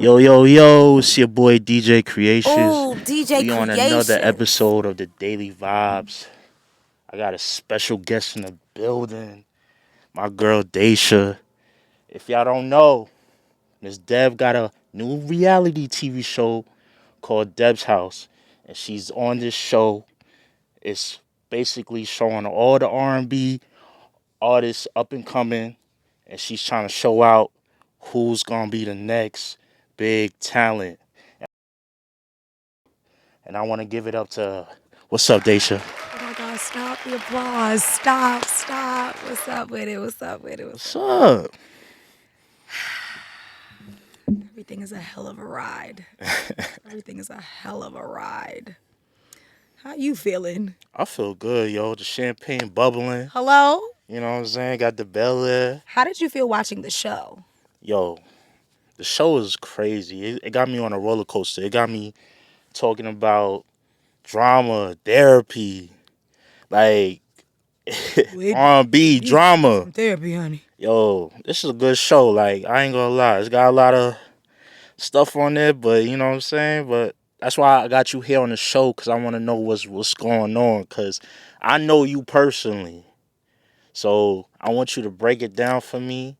Yo, yo, yo, it's your boy DJ Creations. Oh, DJ We on another Creations. episode of the Daily Vibes. I got a special guest in the building, my girl Dacia. If y'all don't know, Miss Deb got a new reality TV show called Deb's House. And she's on this show. It's basically showing all the R&B artists up and coming. And she's trying to show out who's going to be the next big talent. And I want to give it up to what's up, Dacia? Oh my God, stop the applause. Stop. What's up with it? What's up? Everything is a hell of a ride. Everything is a hell of a ride. How you feeling? I feel good, yo. The champagne bubbling. Hello? You know what I'm saying? Got the Bel Air. How did you feel watching the show? Yo, the show is crazy. It got me on a roller coaster. It got me talking about drama, therapy, like R&B drama. Some therapy, honey. Yo, this is a good show. Like, I ain't gonna lie. It's got a lot of stuff on there, but you know what I'm saying? But that's why I got you here on the show, because I want to know what's going on, because I know you personally. So I want you to break it down for me.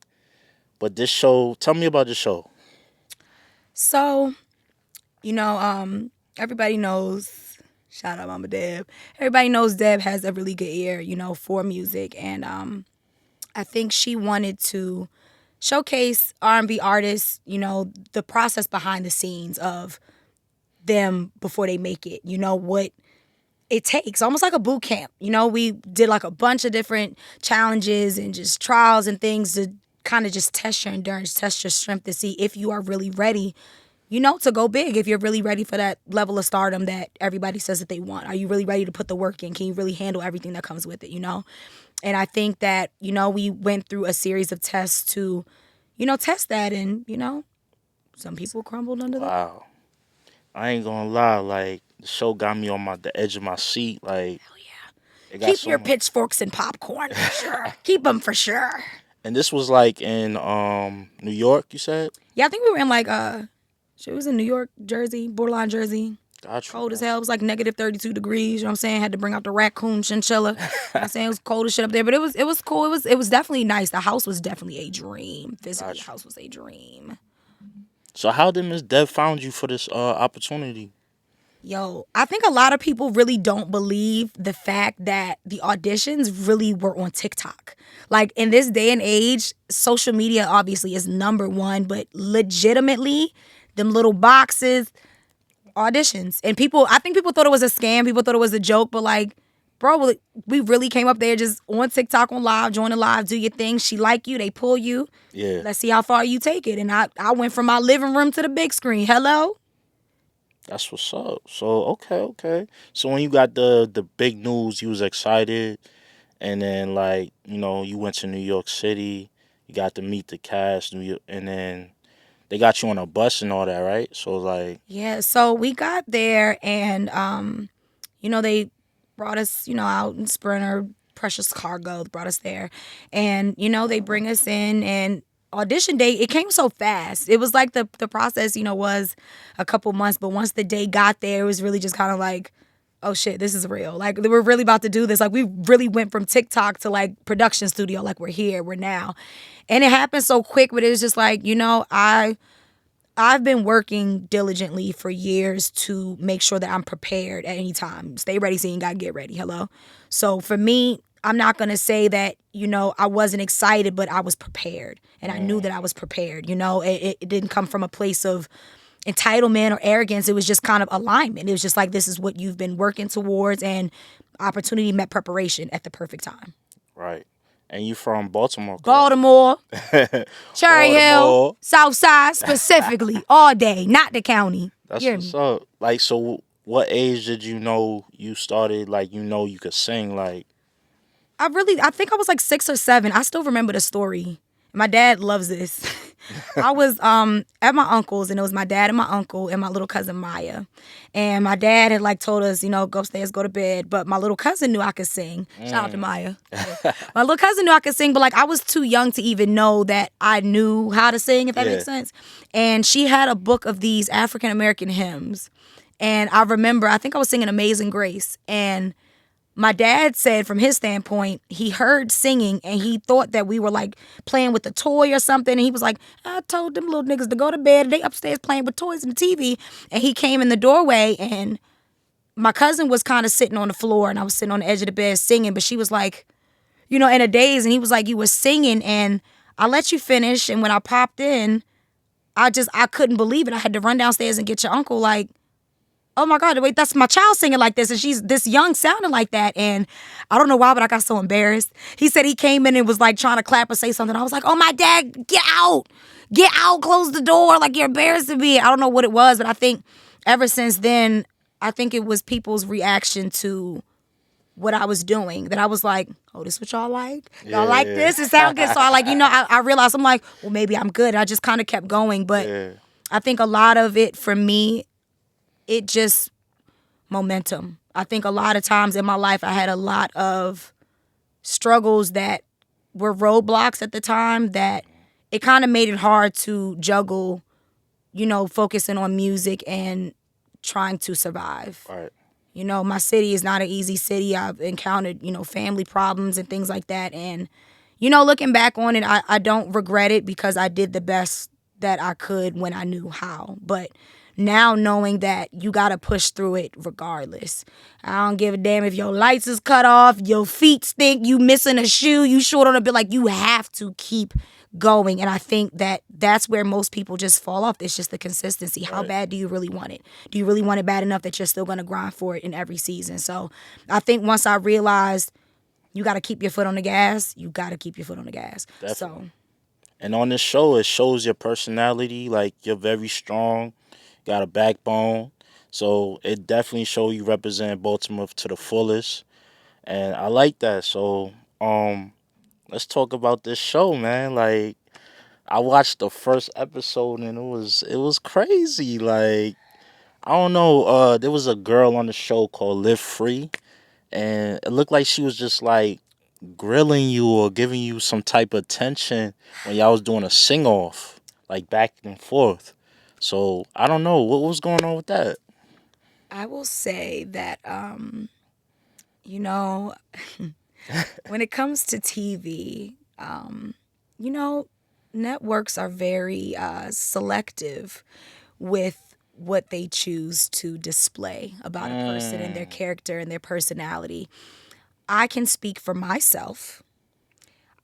But this show, tell me about the show. So, everybody knows, shout out Mama Deb. Everybody knows Deb has a really good ear, for music. And I think she wanted to showcase R&B artists, the process behind the scenes of them before they make it, what it takes, almost like a boot camp. We did like a bunch of different challenges and just trials and things to kind of just test your endurance, test your strength to see if you are really ready, to go big, if you're really ready for that level of stardom that everybody says that they want. Are you really ready to put the work in? Can you really handle everything that comes with it, And I think that, we went through a series of tests to, test that. And, some people crumbled under the... Wow. I ain't gonna lie, like the show got me on the edge of my seat. Like, Hell yeah. it got Keep so your much. pitchforks and popcorn for sure. Keep them for sure. And this was like in New York, you said? Yeah, I think we were in like it was in New York, Jersey, borderline Jersey. Gotcha. Cold as hell. It was like negative 32 degrees. You know what I'm saying? Had to bring out the raccoon chinchilla. You know what I'm saying? It was cold as shit up there, but it was cool. It was definitely nice. The house was definitely a dream. Physically, Gotcha. the house was a dream. So how did Miss Dev found you for this opportunity? Yo, I think a lot of people really don't believe the fact that the auditions really were on TikTok. Like in this day and age, social media obviously is number one, but legitimately, them little boxes, auditions. And I think people thought it was a scam. People thought it was a joke, but like, bro, we really came up there just on TikTok on live, join the live, do your thing. She like you, they pull you. Yeah. Let's see how far you take it. And I went from my living room to the big screen. Hello? That's what's up. So okay. So when you got the big news, you was excited, and then like you went to New York City, you got to meet the cast, and then they got you on a bus and all that, right? So like, Yeah, so we got there and they brought us, out in Sprinter, Precious Cargo brought us there. And, they bring us in and audition day, it came so fast. It was like the process, was a couple months, but once the day got there, it was really just kind of like, oh shit, this is real. Like we're really about to do this. Like we really went from TikTok to like production studio, like we're here, we're now. And it happened so quick, but it was just like, I've been working diligently for years to make sure that I'm prepared at any time. Stay ready so you ain't got to get ready. Hello? So for me, I'm not going to say that, I wasn't excited, but I was prepared. And I knew that I was prepared. It didn't come from a place of entitlement or arrogance. It was just kind of alignment. It was just like, this is what you've been working towards, and opportunity met preparation at the perfect time. right. And you from Baltimore, correct? Baltimore, Cherry Hill, Baltimore. South Side specifically, all day, not the county. That's Hear what's me? up. Like, so what age did you know you started, like, you could sing? Like, I think I was like 6 or 7. I still remember the story. My dad loves this. I was at my uncle's, and it was my dad and my uncle and my little cousin Maya. And my dad had like told us, go upstairs, go to bed. But my little cousin knew I could sing. Shout out to Maya. Yeah. My little cousin knew I could sing, but like I was too young to even know that I knew how to sing, if that makes sense. And she had a book of these African American hymns. And I remember, I think I was singing Amazing Grace. And my dad said from his standpoint, he heard singing and he thought that we were like playing with a toy or something. And he was like, I told them little niggas to go to bed. They upstairs playing with toys and the TV. And he came in the doorway and my cousin was kind of sitting on the floor and I was sitting on the edge of the bed singing. But she was like, in a daze. And he was like, you were singing and I let you finish. And when I popped in, I couldn't believe it. I had to run downstairs and get your uncle like, oh my God, wait, that's my child singing like this. And she's this young sounding like that. And I don't know why, but I got so embarrassed. He said he came in and was like trying to clap or say something. I was like, oh my dad, get out, close the door. Like you're embarrassing me. I don't know what it was, but I think ever since then, I think it was people's reaction to what I was doing that I was like, oh, this what y'all like? Y'all like this? It sounds good. So I like, I realized I'm like, well, maybe I'm good. I just kind of kept going. But I think a lot of it for me, it just momentum. I think a lot of times in my life, I had a lot of struggles that were roadblocks at the time that it kind of made it hard to juggle, focusing on music and trying to survive. Right. My city is not an easy city. I've encountered, family problems and things like that. And, looking back on it, I don't regret it because I did the best that I could when I knew how. But now knowing that you got to push through it regardless. I don't give a damn if your lights is cut off, your feet stink, you missing a shoe, you short on a bit. Like, you have to keep going. And I think that that's where most people just fall off. It's just the consistency. How bad do you really want it? Do you really want it bad enough that you're still going to grind for it in every season? So I think once I realized you got to keep your foot on the gas, you got to keep your foot on the gas. Definitely. So. And on this show, it shows your personality. Like, you're very strong, got a backbone. So it definitely shows you represent Baltimore to the fullest. And I like that. So let's talk about this show, man. Like, I watched the first episode and it was crazy. Like, I don't know, there was a girl on the show called Live Free, and it looked like she was just like grilling you or giving you some type of tension when y'all was doing a sing off, like back and forth. So I don't know what was going on with that. I will say that, you know, when it comes to TV, you know, networks are very selective with what they choose to display about a person and their character and their personality. I can speak for myself.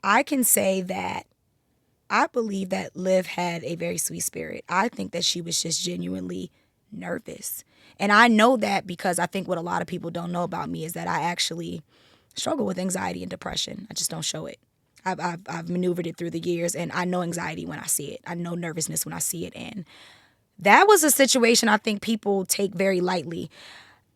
I can say that I believe that Liv had a very sweet spirit. I think that she was just genuinely nervous. And I know that because I think what a lot of people don't know about me is that I actually struggle with anxiety and depression. I just don't show it. I've maneuvered it through the years, and I know anxiety when I see it. I know nervousness when I see it. And that was a situation I think people take very lightly.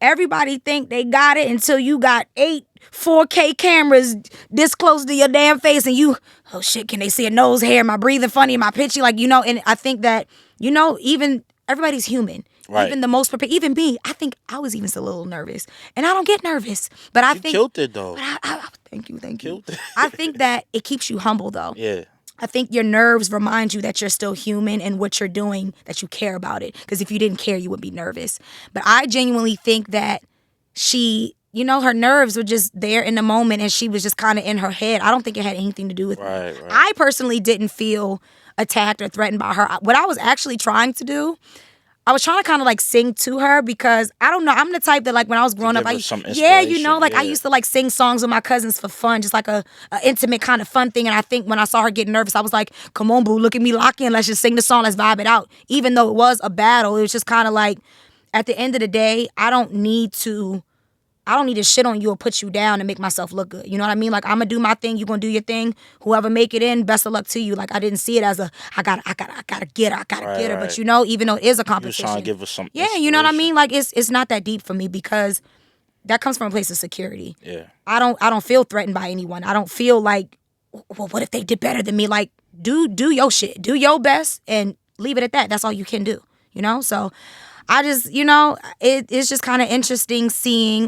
Everybody think they got it until you got 8 4K cameras this close to your damn face and you, oh shit, can they see a nose hair? Am I breathing funny? Am I pitchy? Like, you know, and I think that, you know, even everybody's human. Right. Even the most prepared, even me, I think I was even still a little nervous. And I don't get nervous. But I You think. killed it though. But thank you. Killed it. I think that it keeps you humble though. Yeah. I think your nerves remind you that you're still human and what you're doing, that you care about it. Because if you didn't care, you would be nervous. But I genuinely think that she, you know, her nerves were just there in the moment and she was just kind of in her head. I don't think it had anything to do with me. Right. I personally didn't feel attacked or threatened by her. What I was actually trying to do, I was trying to kind of like sing to her because I don't know. I'm the type that like when I was growing up, I used to like sing songs with my cousins for fun, just like a intimate kind of fun thing. And I think when I saw her getting nervous, I was like, come on, boo, look at me, lock in. Let's just sing the song. Let's vibe it out. Even though it was a battle, it was just kind of like at the end of the day, I don't need to shit on you or put you down and make myself look good. You know what I mean? Like, I'm gonna do my thing, you gonna do your thing. Whoever make it in, best of luck to you. Like, I didn't see it as a I gotta get her. Right. But you know, even though it is a You was competition. trying to give us some. Yeah, you know what I mean? Like, it's not that deep for me because that comes from a place of security. Yeah. I don't feel threatened by anyone. I don't feel like, well, what if they did better than me? Like, do your shit, do your best, and leave it at that. That's all you can do, you know. So I just, it's just kind of interesting seeing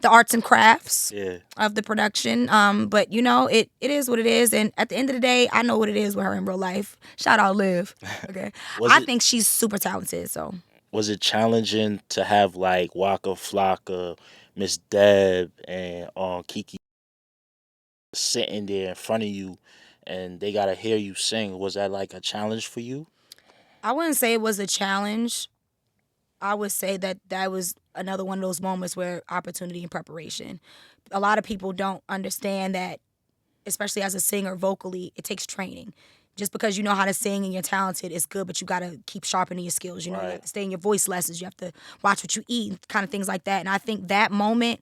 the arts and crafts Yeah. of the production. But it is what it is, and at the end of the day, I know what it is with her in real life. Shout out Liv. Okay, Was I it think she's super talented. So was it challenging to have like Waka Flocka, Miss Deb, and Kiki sitting there in front of you, and they gotta hear you sing? Was that like a challenge for you? I wouldn't say it was a challenge. I would say that was another one of those moments where opportunity and preparation. A lot of people don't understand that, especially as a singer vocally, it takes training. Just because you know how to sing and you're talented is good, but you got to keep sharpening your skills. You have Right. to stay in your voice lessons. You have to watch what you eat and kind of things like that. And I think that moment,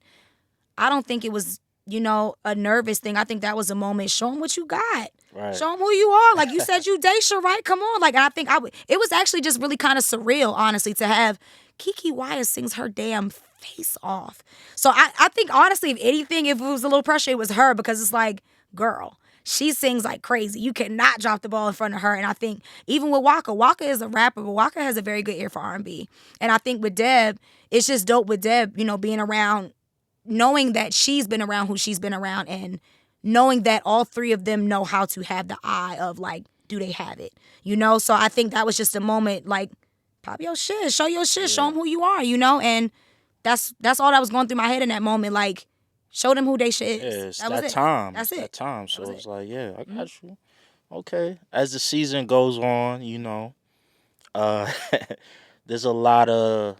I don't think it was, a nervous thing. I think that was a moment. Show them what you got. Right. Show them who you are. Like you said, you Dacia, right? Come on. Like I think it was actually just really kind of surreal, honestly, to have Kiki Wyatt sings her damn face off. So I think honestly, if anything, if it was a little pressure, it was her because it's like, girl, she sings like crazy. You cannot drop the ball in front of her. And I think even with Waka is a rapper, but Waka has a very good ear for R&B. And I think with Deb, it's just dope with Deb, being around, knowing that she's been around who she's been around, and knowing that all three of them know how to have the eye of like, do they have it? So I think that was just a moment like, pop your shit, show your shit, show Yeah. them who you are, and that's all that was going through my head in that moment. Like, show them who they shit Yeah, is. it's That was that it. time. That's It's that it. time. That was So it. it's like, yeah, I Mhm. got you. Okay. As the season goes on, uh, there's a lot of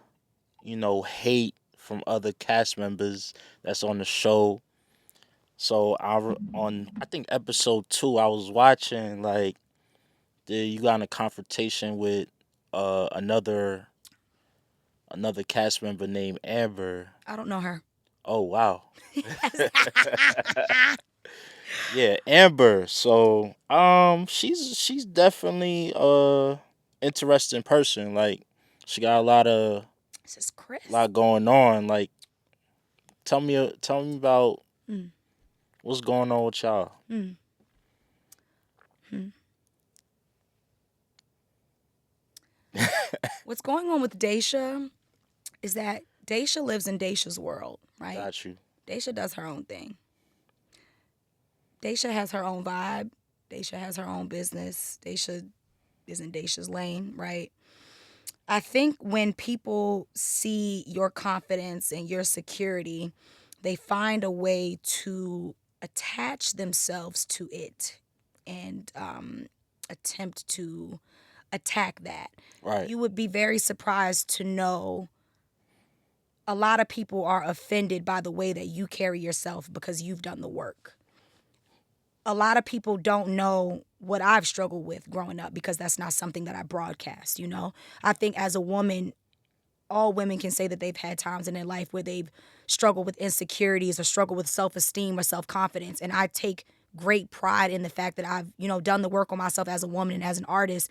hate from other cast members that's on the show. So on I think episode 2, I was watching like you got in a confrontation with another cast member named Amber. I don't know her. Oh wow. Yes. Yeah, Amber. So, she's definitely interesting person. Like, she got a This is Chris. lot going on. Like, tell me about Mm, what's going on with y'all. mm, mm. What's going on with Dacia is that Dacia lives in Dacia's world, right? Got you. Dacia does her own thing. Dacia has her own vibe. Dacia has her own business. Dacia is in Dacia's lane, right? I think when people see your confidence and your security, they find a way to attach themselves to it and attempt to attack that. Right. You would be very surprised to know a lot of people are offended by the way that you carry yourself because you've done the work. A lot of people don't know what I've struggled with growing up because that's not something that I broadcast. I think as a woman, all women can say that they've had times in their life where they've struggled with insecurities or struggled with self-esteem or self-confidence. And I take great pride in the fact that I've, done the work on myself as a woman and as an artist.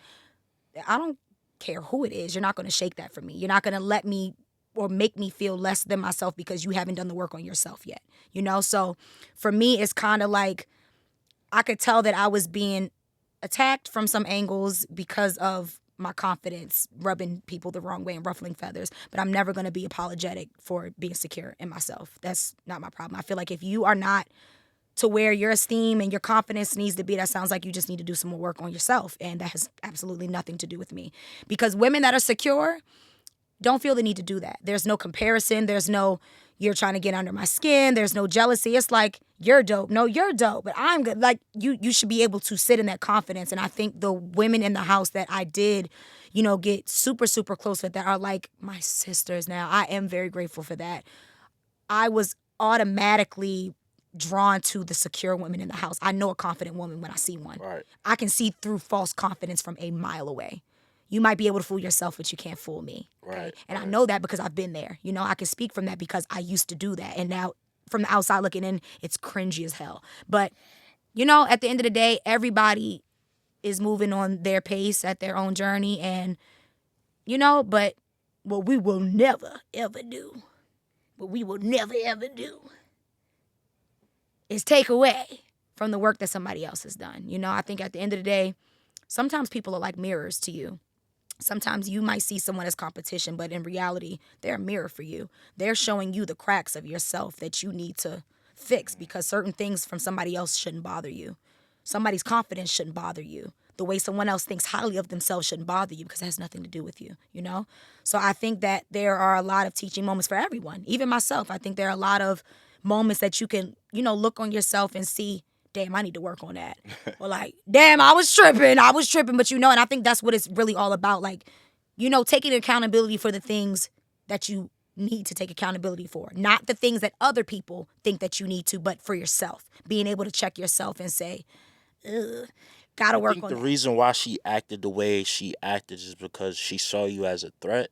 I don't care who it is. You're not going to shake that from me. You're not going to let me or make me feel less than myself because you haven't done the work on yourself yet. So for me, it's kind of like I could tell that I was being attacked from some angles because of my confidence rubbing people the wrong way and ruffling feathers. But I'm never going to be apologetic for being secure in myself. That's not my problem. I feel like if you are not to where your esteem and your confidence needs to be, that sounds like you just need to do some more work on yourself. And that has absolutely nothing to do with me. Because women that are secure don't feel the need to do that. There's no comparison. There's no, you're trying to get under my skin. There's no jealousy. It's like, you're dope. No, you're dope, but I'm good. Like, you should be able to sit in that confidence. And I think the women in the house that I did, get super, super close with that are like my sisters now. I am very grateful for that. I was automatically drawn to the secure women in the house. I know a confident woman when I see one. Right. I can see through false confidence from a mile away. You might be able to fool yourself, but you can't fool me. Okay? Right. And I Right. know that because I've been there. I can speak from that because I used to do that. And now from the outside looking in, it's cringy as hell. But, at the end of the day, everybody is moving on their pace at their own journey. And, but what we will never, ever do, what we will never, ever do is take away from the work that somebody else has done. You know, I think at the end of the day, sometimes people are like mirrors to you. Sometimes you might see someone as competition, but in reality, they're a mirror for you. They're showing you the cracks of yourself that you need to fix because certain things from somebody else shouldn't bother you. Somebody's confidence shouldn't bother you. The way someone else thinks highly of themselves shouldn't bother you because it has nothing to do with you, you know? So I think that there are a lot of teaching moments for everyone, even myself. I think there are a lot of moments that you can, look on yourself and see, damn, I need to work on that. Or like, damn, I was tripping. But and I think that's what it's really all about. Like, taking accountability for the things that you need to take accountability for, not the things that other people think that you need to, but for yourself. Being able to check yourself and say, ugh, gotta You work think on the that. reason why she acted the way she acted is because she saw you as a threat?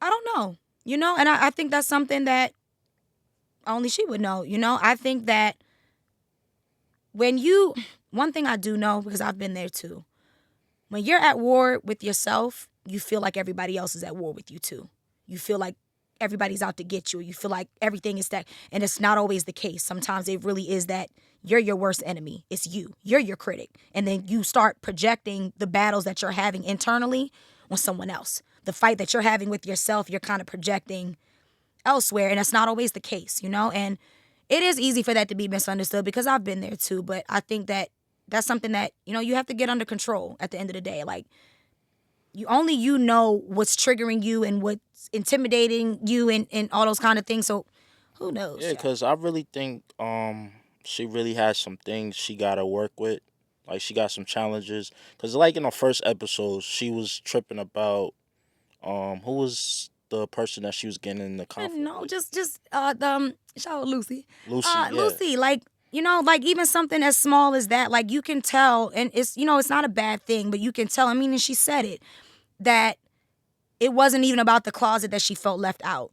I don't know. And I think that's something that only she would know. I think that one thing I do know, because I've been there too, when you're at war with yourself, you feel like everybody else is at war with you too. You feel like everybody's out to get you. You feel like everything is that, and it's not always the case. Sometimes it really is that you're your worst enemy. It's you. You're your critic. And then you start projecting the battles that you're having internally on someone else. The fight that you're having with yourself, you're kind of projecting elsewhere, and that's not always the case, And it is easy for that to be misunderstood because I've been there too, but I think that that's something that, you have to get under control at the end of the day. Like, you know what's triggering you and what's intimidating you and all those kind of things. So who knows, Yeah, child? because I really think she really has some things she got to work with. Like, she got some challenges. Because, like, in the first episode, she was tripping about who was the person that she was getting in the conflict No, with? just shout out Lucy. Lucy, yeah. Lucy, like, like even something as small as that, like you can tell, and it's not a bad thing, but you can tell. I mean, and she said it, that it wasn't even about the closet that she felt left out.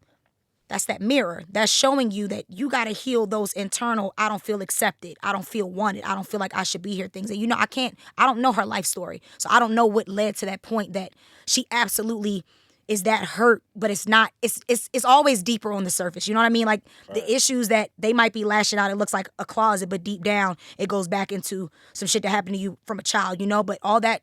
That's that mirror. That's showing you that you got to heal those internal, I don't feel accepted. I don't feel wanted. I don't feel like I should be here things. And I don't know her life story. So I don't know what led to that point that she absolutely is that hurt, but it's not, it's always deeper on the surface. You know what I mean? Like the Right. issues that they might be lashing out, it looks like a closet, but deep down it goes back into some shit that happened to you from a child, but all that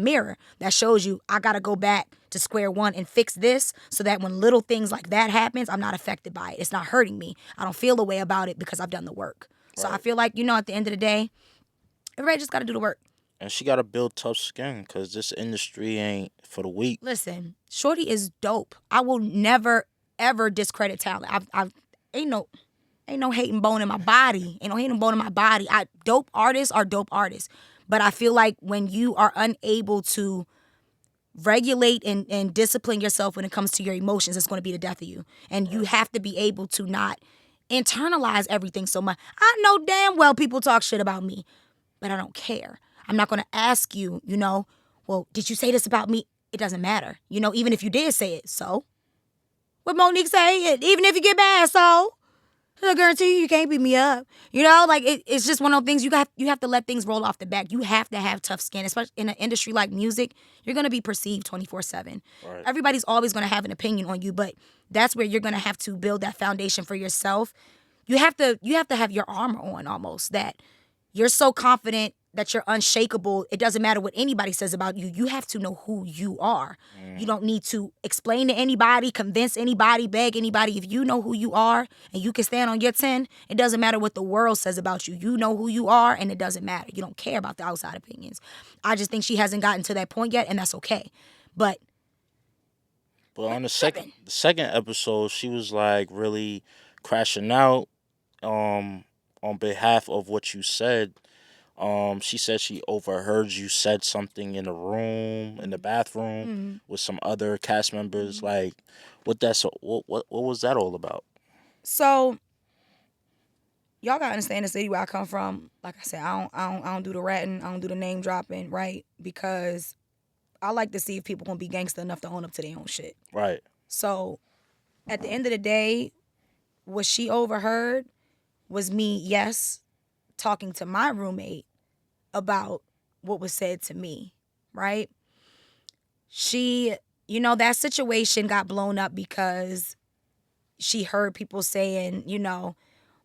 mirror that shows you I gotta go back to square one and fix this so that when little things like that happens, I'm not affected by it. It's not hurting me. I don't feel the way about it because I've done the work. So I Right. feel like, at the end of the day, everybody just gotta do the work. And she got to build tough skin because this industry ain't for the weak. Listen, Shorty is dope. I will never ever discredit talent. I've ain't no hating bone in my body. Ain't no hating bone in my body. Dope artists are dope artists. But I feel like when you are unable to regulate and discipline yourself when it comes to your emotions, it's going to be the death of you. And you Right. have to be able to not internalize everything so much. I know damn well people talk shit about me, but I don't care. I'm not going to ask you, well, did you say this about me? It doesn't matter. Even if you did say it, so? What Monique say? Even if you get mad, so? I guarantee you can't beat me up. Like it's just one of those things you have to let things roll off the back. You have to have tough skin, especially in an industry like music. You're gonna be perceived 24/7. Right. Everybody's always gonna have an opinion on you, but that's where you're gonna have to build that foundation for yourself. You have to have your armor on almost that you're so confident that you're unshakable. It doesn't matter what anybody says about you. You have to know who you are. You Mm. don't need to explain to anybody, convince anybody, beg anybody. If you know who you are and you can stand on your 10, it doesn't matter what the world says about you. You know who you are and it doesn't matter. You don't care about the outside opinions. I just think she hasn't gotten to that point yet, and that's okay. But But on tripping. the second episode, she was like really crashing out on behalf of what you said. She said she overheard you said something in the room, in the bathroom, Mhm. with some other cast members. Mhm. Like, what was that all about? So y'all gotta understand the city where I come from. Like I said, I don't do the ratting, I don't do the name dropping, right? Because I like to see if people gonna be gangster enough to own up to their own shit. Right. So at the end of the day, what she overheard was me, yes, talking to my roommate about what was said to me, right? She, that situation got blown up because she heard people saying,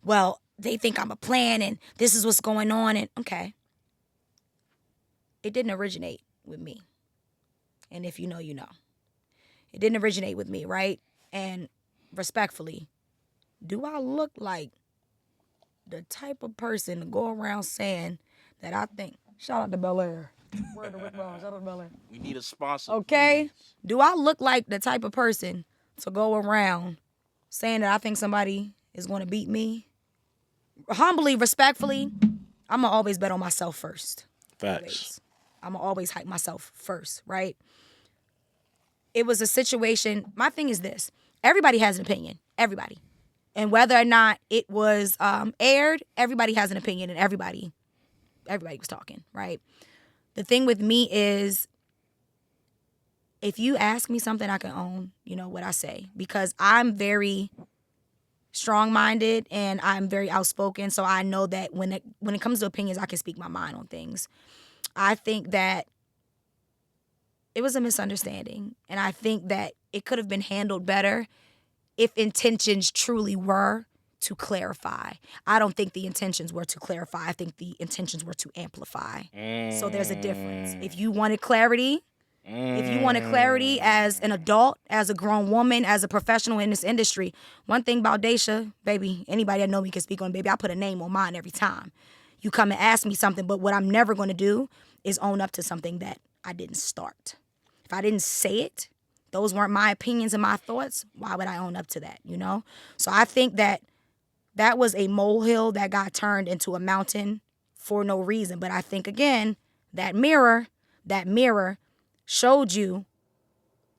well, they think I'm a plan and this is what's going on. And okay, it didn't originate with me. And if you know, you know. It didn't originate with me, right? And respectfully, do I look like the type of person to go around saying that I think, shout out to Bel Air. Word to Rick Ross, shout out to Bel Air. We need a sponsor. Okay? Please. Do I look like the type of person to go around saying that I think somebody is going to beat me? Humbly, respectfully, I'm going to always bet on myself first. Facts. Always. I'm going to always hype myself first, right? It was a situation. My thing is this. Everybody has an opinion. Everybody. And whether or not it was aired, everybody has an opinion and everybody was talking, right? The thing with me is if you ask me something, I can own, what I say. Because I'm very strong-minded and I'm very outspoken. So I know that when it comes to opinions, I can speak my mind on things. I think that it was a misunderstanding. And I think that it could have been handled better if intentions truly were to clarify. I don't think the intentions were to clarify. I think the intentions were to amplify. So there's a difference. If you wanted clarity, as an adult, as a grown woman, as a professional in this industry, one thing about Dacia, baby, anybody that know me can speak on, baby, I put a name on mine every time. You come and ask me something, but what I'm never going to do is own up to something that I didn't start. If I didn't say it, those weren't my opinions and my thoughts, why would I own up to that, So I think that was a molehill that got turned into a mountain for no reason. But I think, again, that mirror showed you,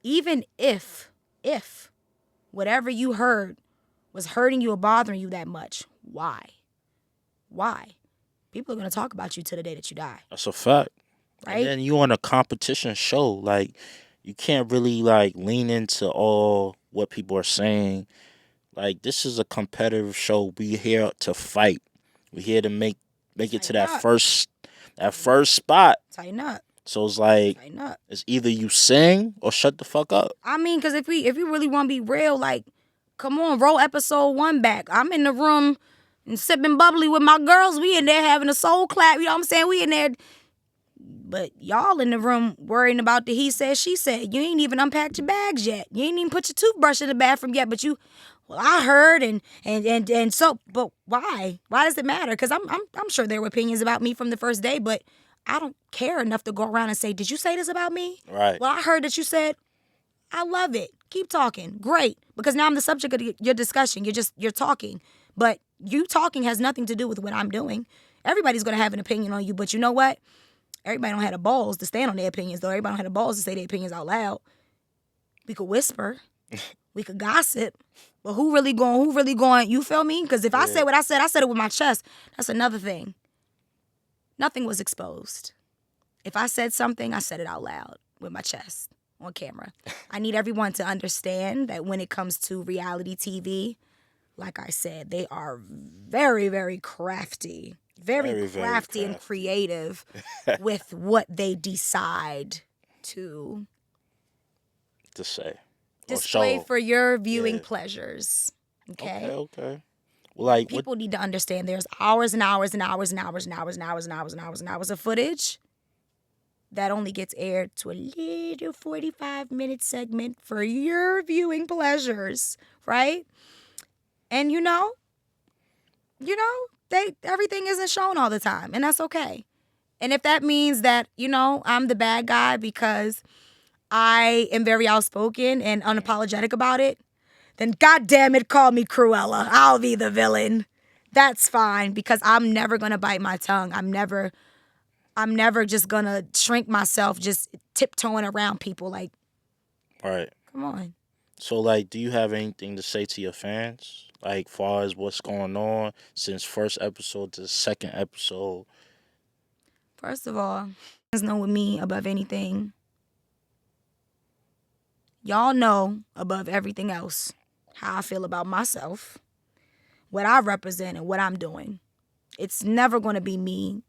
even if whatever you heard was hurting you or bothering you that much, why? People are going to talk about you to the day that you die. That's a fact. Right? And then you on a competition show. Like, you can't really, like, lean into all what people are saying. Like, this is a competitive show. We here to fight. We here to make it to that first spot. Tighten up. So it's like, Tighten up. It's either you sing or shut the fuck up. I mean, because if we really want to be real, like, come on, roll episode 1 back. I'm in the room and sipping bubbly with my girls. We in there having a soul clap. You know what I'm saying? We in there. But y'all in the room worrying about the he said, she said. You ain't even unpacked your bags yet. You ain't even put your toothbrush in the bathroom yet. But I heard and so, but why? Why does it matter? Because I'm sure there were opinions about me from the first day, but I don't care enough to go around and say, did you say this about me? Right. Well, I heard that you said, I love it. Keep talking. Great. Because now I'm the subject of your discussion. You're talking. But you talking has nothing to do with what I'm doing. Everybody's going to have an opinion on you, but you know what? Everybody don't have the balls to stand on their opinions, though. Everybody don't have the balls to say their opinions out loud. We could whisper. We could gossip. But who really going, you feel me? Because if I said what I said it with my chest. That's another thing. Nothing was exposed. If I said something, I said it out loud with my chest on camera. I need everyone to understand that when it comes to reality TV, like I said, they are very, very crafty. Very crafty and creative with what they decide to say. Display for your viewing pleasures. Okay? Okay. Well, like, people need to understand there's hours and hours and hours and hours and hours and hours and hours and hours and hours of footage that only gets aired to a little 45-minute segment for your viewing pleasures, right? And everything isn't shown all the time, and that's okay. And if that means that, I'm the bad guy because I am very outspoken and unapologetic about it, then goddamn it, call me Cruella. I'll be the villain. That's fine, because I'm never gonna bite my tongue. I'm never just gonna shrink myself, just tiptoeing around people like. All right. Come on. So, like, do you have anything to say to your fans? Like, far as what's going on since first episode to second episode? First of all, fans know with me above anything. Y'all know above everything else how I feel about myself, what I represent, and what I'm doing. It's never going to be me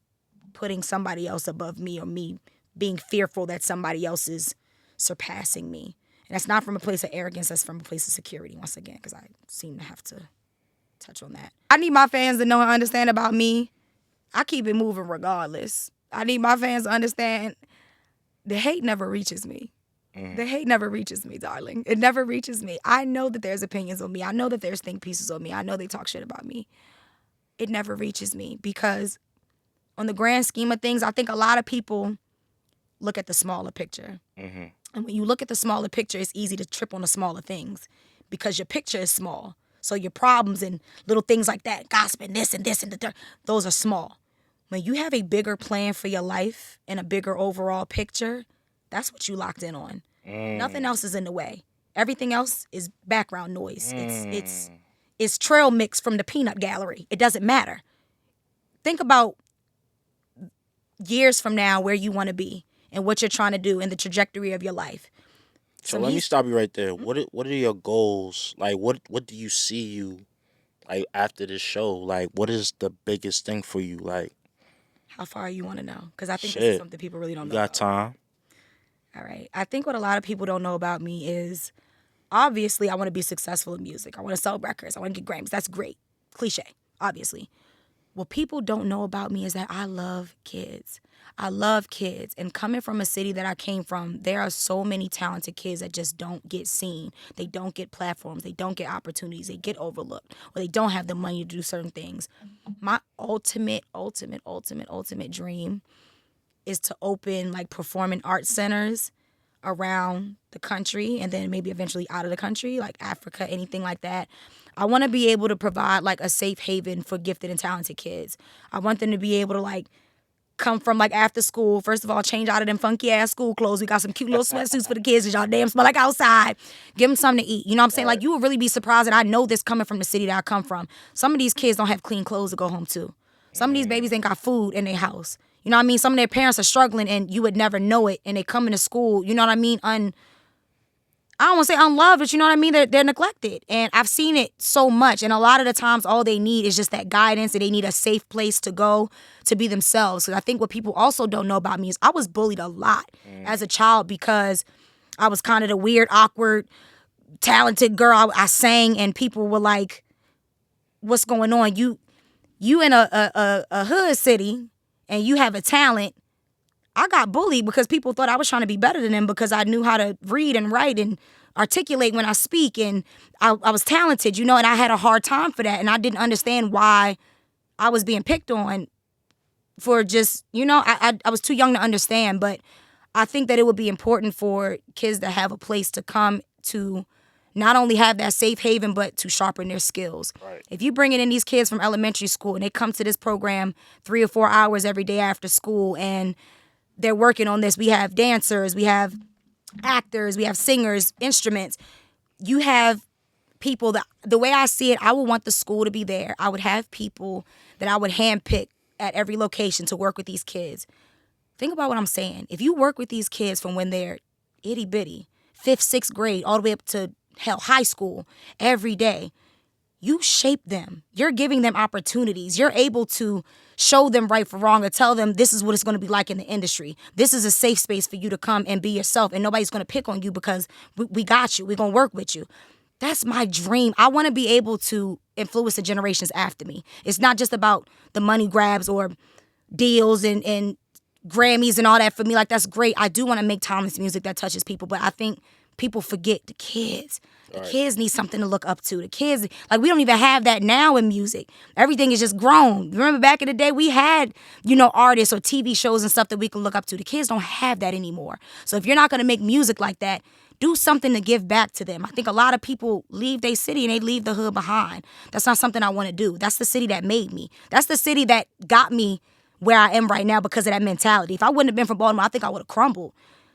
putting somebody else above me or me being fearful that somebody else is surpassing me. And that's not from a place of arrogance. That's from a place of security, once again, because I seem to have to touch on that. I need my fans to know and understand about me. I keep it moving regardless. I need my fans to understand the hate never reaches me. The hate never reaches me, darling. It never reaches me. I know that there's opinions on me. I know that there's think pieces on me. I know they talk shit about me. It never reaches me because on the grand scheme of things, I think a lot of people look at the smaller picture. Mm-hmm. And when you look at the smaller picture, it's easy to trip on the smaller things because your picture is small. So your problems and little things like that, gossiping this and this and the third, those are small. When you have a bigger plan for your life and a bigger overall picture, that's what you locked in on. Nothing else is in the way. Everything else is background noise. It's trail mix from the peanut gallery. It doesn't matter. Think about years from now where you want to be and what you're trying to do in the trajectory of your life. So let me stop you right there. What are your goals? Like what do you see you like after this show? Like what is the biggest thing for you? Like how far you want to know? Because I think this is shit. something people really don't You know got about. time? All right. I think what a lot of people don't know about me is obviously I want to be successful in music. I want to sell records. I want to get Grammys. That's great. Cliche, obviously. What people don't know about me is that I love kids. I love kids. And coming from a city that I came from, there are so many talented kids that just don't get seen. They don't get platforms. They don't get opportunities. They get overlooked. Or they don't have the money to do certain things. My ultimate dream is to open like performing arts centers around the country and then maybe eventually out of the country, like Africa, anything like that. I want to be able to provide like a safe haven for gifted and talented kids. I want them to be able to like come from like after school. First of all, change out of them funky ass school clothes. We got some cute little sweatsuits for the kids because y'all damn smell like outside. Give them something to eat. You know what I'm saying? Like you would really be surprised, and I know this coming from the city that I come from. Some of these kids don't have clean clothes to go home to. Some of these babies ain't got food in their house. You know what I mean? Some of their parents are struggling and you would never know it, and they come into school, you know what I mean, I don't want to say unloved, but you know what I mean? They're neglected. And I've seen it so much. And a lot of the times, all they need is just that guidance, and they need a safe place to go to be themselves. Because I think what people also don't know about me is I was bullied a lot as a child because I was kind of the weird, awkward, talented girl. I sang, and people were like, what's going on? You in a hood city, and you have a talent. I got bullied because people thought I was trying to be better than them because I knew how to read and write and articulate when I speak, and I was talented, you know, and I had a hard time for that, and I didn't understand why I was being picked on for just, you know, I was too young to understand, but I think that it would be important for kids to have a place to come to not only have that safe haven, but to sharpen their skills. Right. If you bring in these kids from elementary school and they come to this program 3 or 4 hours every day after school and they're working on this. We have dancers, we have actors, we have singers, instruments. You have people that, the way I see it, I would want the school to be there. I would have people that I would handpick at every location to work with these kids. Think about what I'm saying. If you work with these kids from when they're itty bitty, 5th, 6th grade, all the way up to hell, high school, every day, you shape them. You're giving them opportunities. You're able to show them right from wrong or tell them this is what it's going to be like in the industry. This is a safe space for you to come and be yourself, and nobody's going to pick on you because we got you. We're going to work with you. That's my dream. I want to be able to influence the generations after me. It's not just about the money grabs or deals and Grammys and all that for me. Like, that's great. I do want to make timeless music that touches people, but I think people forget the kids. The kids need something to look up to. The kids, like, we don't even have that now in music. Everything is just grown. Remember back in the day, we had, you know, artists or TV shows and stuff that we can look up to. The kids don't have that anymore. So if you're not going to make music like that, do something to give back to them. I think a lot of people leave their city and they leave the hood behind. That's not something I want to do. That's the city that made me. That's the city that got me where I am right now because of that mentality. If I wouldn't have been from Baltimore, I think I would have crumbled.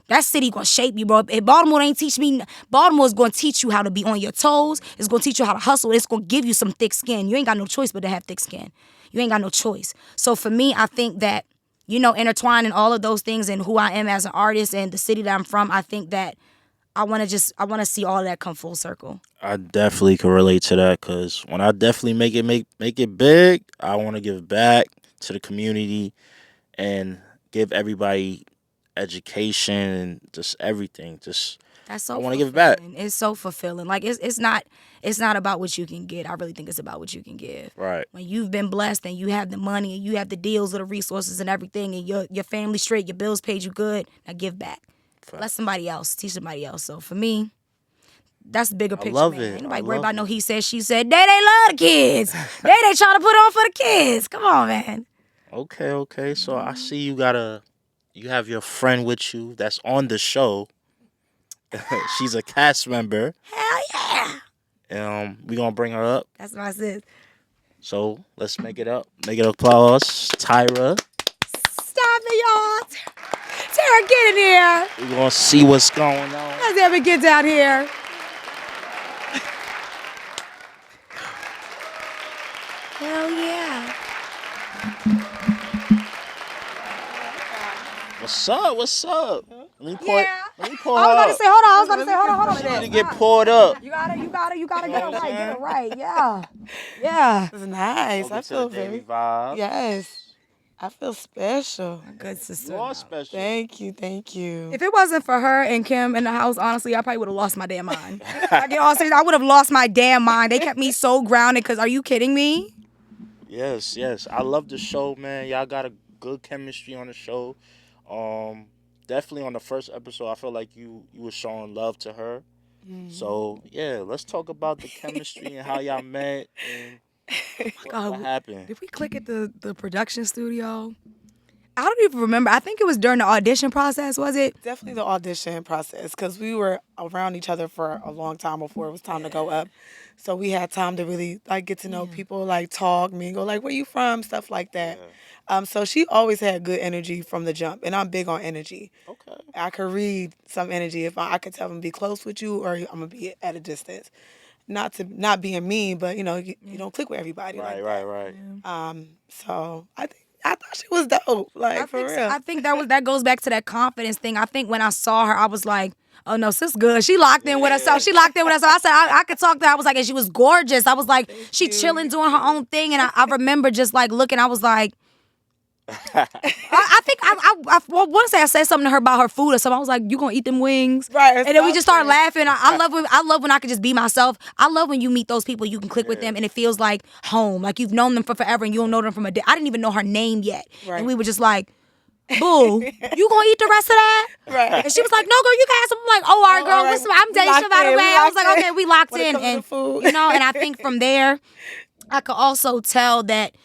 That city gonna shape you, bro. If Baltimore ain't teach me, Baltimore's gonna teach you how to be on your toes. It's gonna teach you how to hustle. It's gonna give you some thick skin. You ain't got no choice but to have thick skin. You ain't got no choice. So for me, I think that, you know, intertwining all of those things and who I am as an artist and the city that I'm from, I think that I want to see all of that come full circle. I definitely can relate to that because when I definitely make it big, I want to give back to the community and give everybody education and just everything. Just That's I so want to give it back. fulfilling. It's so fulfilling. Like it's not about what you can get. I really think it's about what you can give. Right. When you've been blessed and you have the money and you have the deals or the resources and everything and your family straight, your bills paid, you good. Now give back. Bless somebody else. Teach somebody else. So for me, that's the bigger I picture, love man. it. Ain't I nobody worried love about no it. he said, she said. They love the kids. they trying to put on for the kids. Come on, man. Okay, okay. So I see you have your friend with you that's on the show. She's a cast member. Hell yeah. We gonna bring her up. That's what I said. So let's make it up. Make it applause. Tyra. Stop it, y'all. Tara, get in here. We gonna see what's going on. Let's ever get down here. Hell yeah. What's up? What's up? Let me pour. Yeah. Let me pour I was about her to up. say, hold on. I was about to say, hold on. She need to get poured up. You gotta You get know it what I'm right. saying? Get it right. Yeah. Yeah. It's nice. Welcome I to feel the Daily very Vibe. yes. I feel special. Good sister. You are special. Thank you, thank you. If it wasn't for her and Kim in the house, honestly, I probably would have lost my damn mind. I get all serious. I would have lost my damn mind. They kept me so grounded. Cause are you kidding me? Yes, yes. I love the show, man. Y'all got a good chemistry on the show. Definitely on the first episode, I feel like you were showing love to her. So yeah, let's talk about the chemistry and how y'all met and what happened. Did we click at the production studio? I don't even remember. I think it was during the audition process. Was it? Definitely the audition process because we were around each other for a long time before it was time to go up. So we had time to really like get to know people, like talk, mingle, like where you from, stuff like that. So she always had good energy from the jump, and I'm big on energy. Okay. I could read some energy if I could tell them be close with you or I'm gonna be at a distance. Not being mean, but you don't click with everybody like Right, that. right, right. So I thought she was dope, like for real. I think that goes back to that confidence thing. I think when I saw her, I was like, oh no, sis good. She locked in with herself. She locked in with herself. I said I could talk to her. I was like, and she was gorgeous. I was like, she chilling, doing her own thing. And I remember just like looking, I was like, I think I want to say I said something to her about her food or something. I was like, "You gonna eat them wings?" Right, And then we just started something. laughing. I love when I could just be myself. I love when you meet those people, you can click with them, and it feels like home. Like you've known them for forever, and you don't know them from a day. I didn't even know her name yet, Right. and we were just like, "Boo, you gonna eat the rest of that?" Right. And she was like, "No, girl, you can have some." I'm like, "Oh, all right, girl. all right. Listen, I'm We Dacia, locked by the in. way." We I was locked like, in. "Okay, we locked When it in," comes to and food. and I think from there, I could also tell that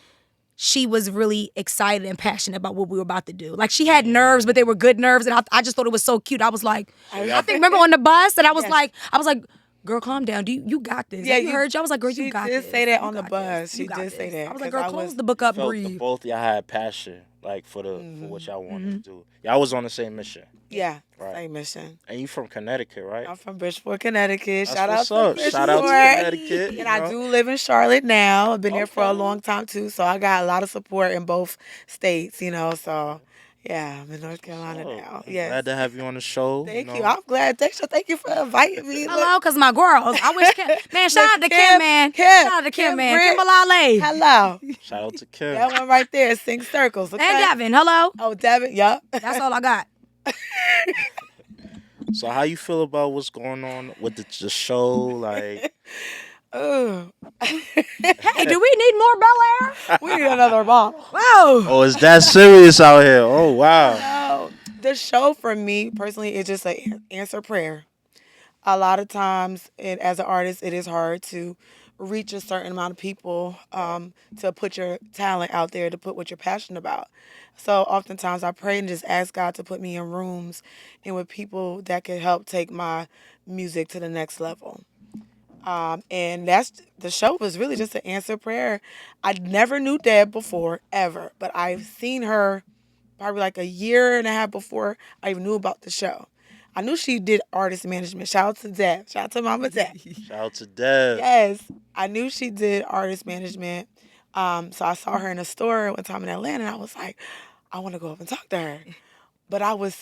she was really excited and passionate about what we were about to do. Like she had nerves, but they were good nerves, and I just thought it was so cute. I was like, I think remember on the bus, and I was like, girl, calm down. You got this. Yeah, you heard you. I was like, girl, you got this. She did say that You on the got bus. this. You She got did say this. that. I was like, 'cause girl, close the book up, Felt the breathe. both y'all had passion, like for what y'all wanted to do. Y'all was on the same mission. Yeah, Right. same mission. And you from Connecticut, right? I'm from Bridgeport, Connecticut. That's Shout out what's to up. Bridgeport. Shout out to Connecticut. And you I know? do live in Charlotte now. I've been there for a Okay. long time too, so I got a lot of support in both states. So yeah, I'm in North Carolina Oh, now. I'm Yes. glad to have you on the show. Thank you. you. Know? I'm glad. Thank you for inviting me. Hello, cause my girls. I wish Kim, man. Shout out to Kim, man. Kim, Shout out to Kim, man. Britt. Kim Balale. Hello. Shout out to Kim. That one right there, sing circles. Okay? And Devin. Hello. Oh, Devin. Yup. That's all I got. So how you feel about what's going on with the show? Like, Ooh. Hey, do we need more Bel Air? We need another bottle. Whoa. oh, is that serious out here? Oh, wow. No, the show for me personally is just an answer prayer. A lot of times, as an artist, it is hard to reach a certain amount of people, to put your talent out there, to put what you're passionate about. So oftentimes I pray and just ask God to put me in rooms and with people that could help take my music to the next level. And that's the show was really just an answer prayer. I never knew Deb before, ever, but I've seen her probably like a year and a half before I even knew about the show. I knew she did artist management. Shout out to Deb. Shout out to Mama Deb. Shout out to Dev. Yes, I knew she did artist management. So I saw her in a store one time in Atlanta, and I was like, I want to go up and talk to her. But I was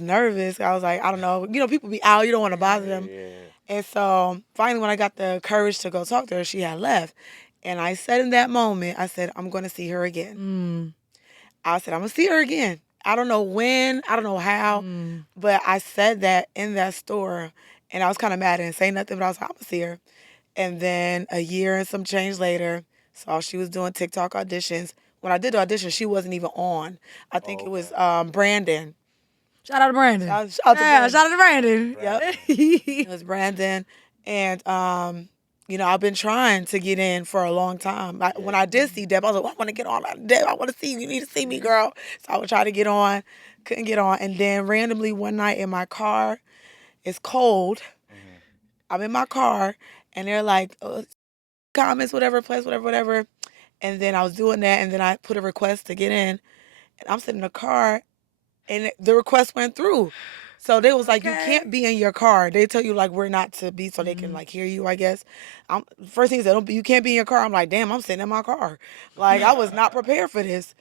nervous. I was like, I don't know. People be out. You don't want to bother them. Yeah. And so finally, when I got the courage to go talk to her, she had left. And I said in that moment, I said, I'm going to see her again. I said, I'm going to see her again. I don't know when, I don't know how, but I said that in that store, and I was kind of mad and say nothing, but I was like, I'm gonna see her. And then a year and some change later, saw she was doing TikTok auditions. When I did the audition, she wasn't even on. I think it was Brandon. Shout out to Brandon. Shout out to Yeah, Brandon. shout out to Brandon. Yep. It was Brandon. And, I've been trying to get in for a long time. When I did see Deb, I was like, well, I want to get on. Deb, I want to see you. You need to see me, girl. So I would try to get on. Couldn't get on. And then randomly one night in my car, it's cold. I'm in my car, and they're like, comments, whatever, place, whatever, whatever. And then I was doing that, and then I put a request to get in. And I'm sitting in the car, and the request went through. So they was like, you can't be in your car. They tell you like we're not to be, so they can like hear you, I guess. First thing he said, you can't be in your car. I'm like, damn, I'm sitting in my car. Like I was not prepared for this.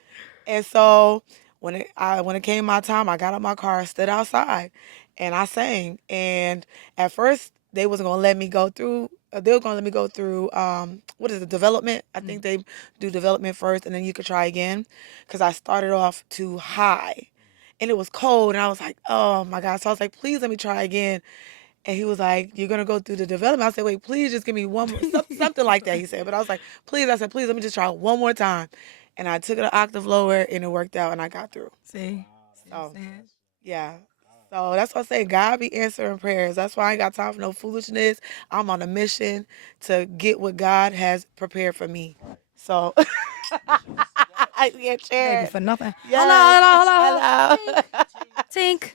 And so when it came my time, I got out my car, stood outside, and I sang. And at first they wasn't gonna let me go through. They were gonna let me go through what is it, development? I think they do development first, and then you could try again. Cause I started off too high, and it was cold, and I was like, oh my god. So I was like, please let me try again. And he was like, you're gonna go through the development. I said, wait, please just give me one more, something like that. He said, but I was like, please. I said, please let me just try one more time. And I took it an octave lower, and it worked out, and I got through. See? So yeah. So that's why I say God be answering prayers. That's why I ain't got time for no foolishness. I'm on a mission to get what God has prepared for me. So I can't share Baby it. for nothing. Yes. Hello. Hello. Tink.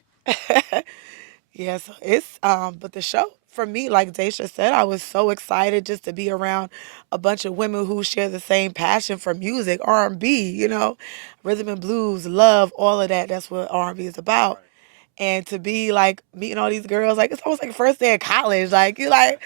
Yeah, so it's but the show for me, like Dacia said, I was so excited just to be around a bunch of women who share the same passion for music, R&B, rhythm and blues, love, all of that. That's what R&B is about. And to be like meeting all these girls, like it's almost like first day of college. Like you like,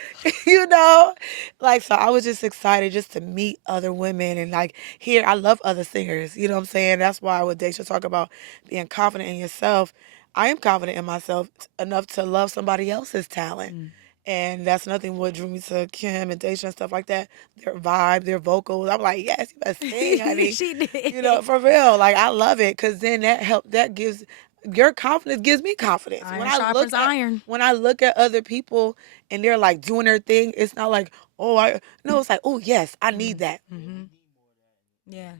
you know, like so I was just excited just to meet other women and like hear. I love other singers. You know what I'm saying? That's why with Dacia talk about being confident in yourself. I am confident in myself enough to love somebody else's talent. And that's nothing what drew me to Kim and Dacia and stuff like that. Their vibe, their vocals. I'm like, yes, you better sing, honey. She did. For real. Like I love it because then that gives your confidence gives me confidence. Iron sharpens iron. When I look at other people and they're like doing their thing, it's not like, oh, I no, it's like, oh yes, I need that. Yeah.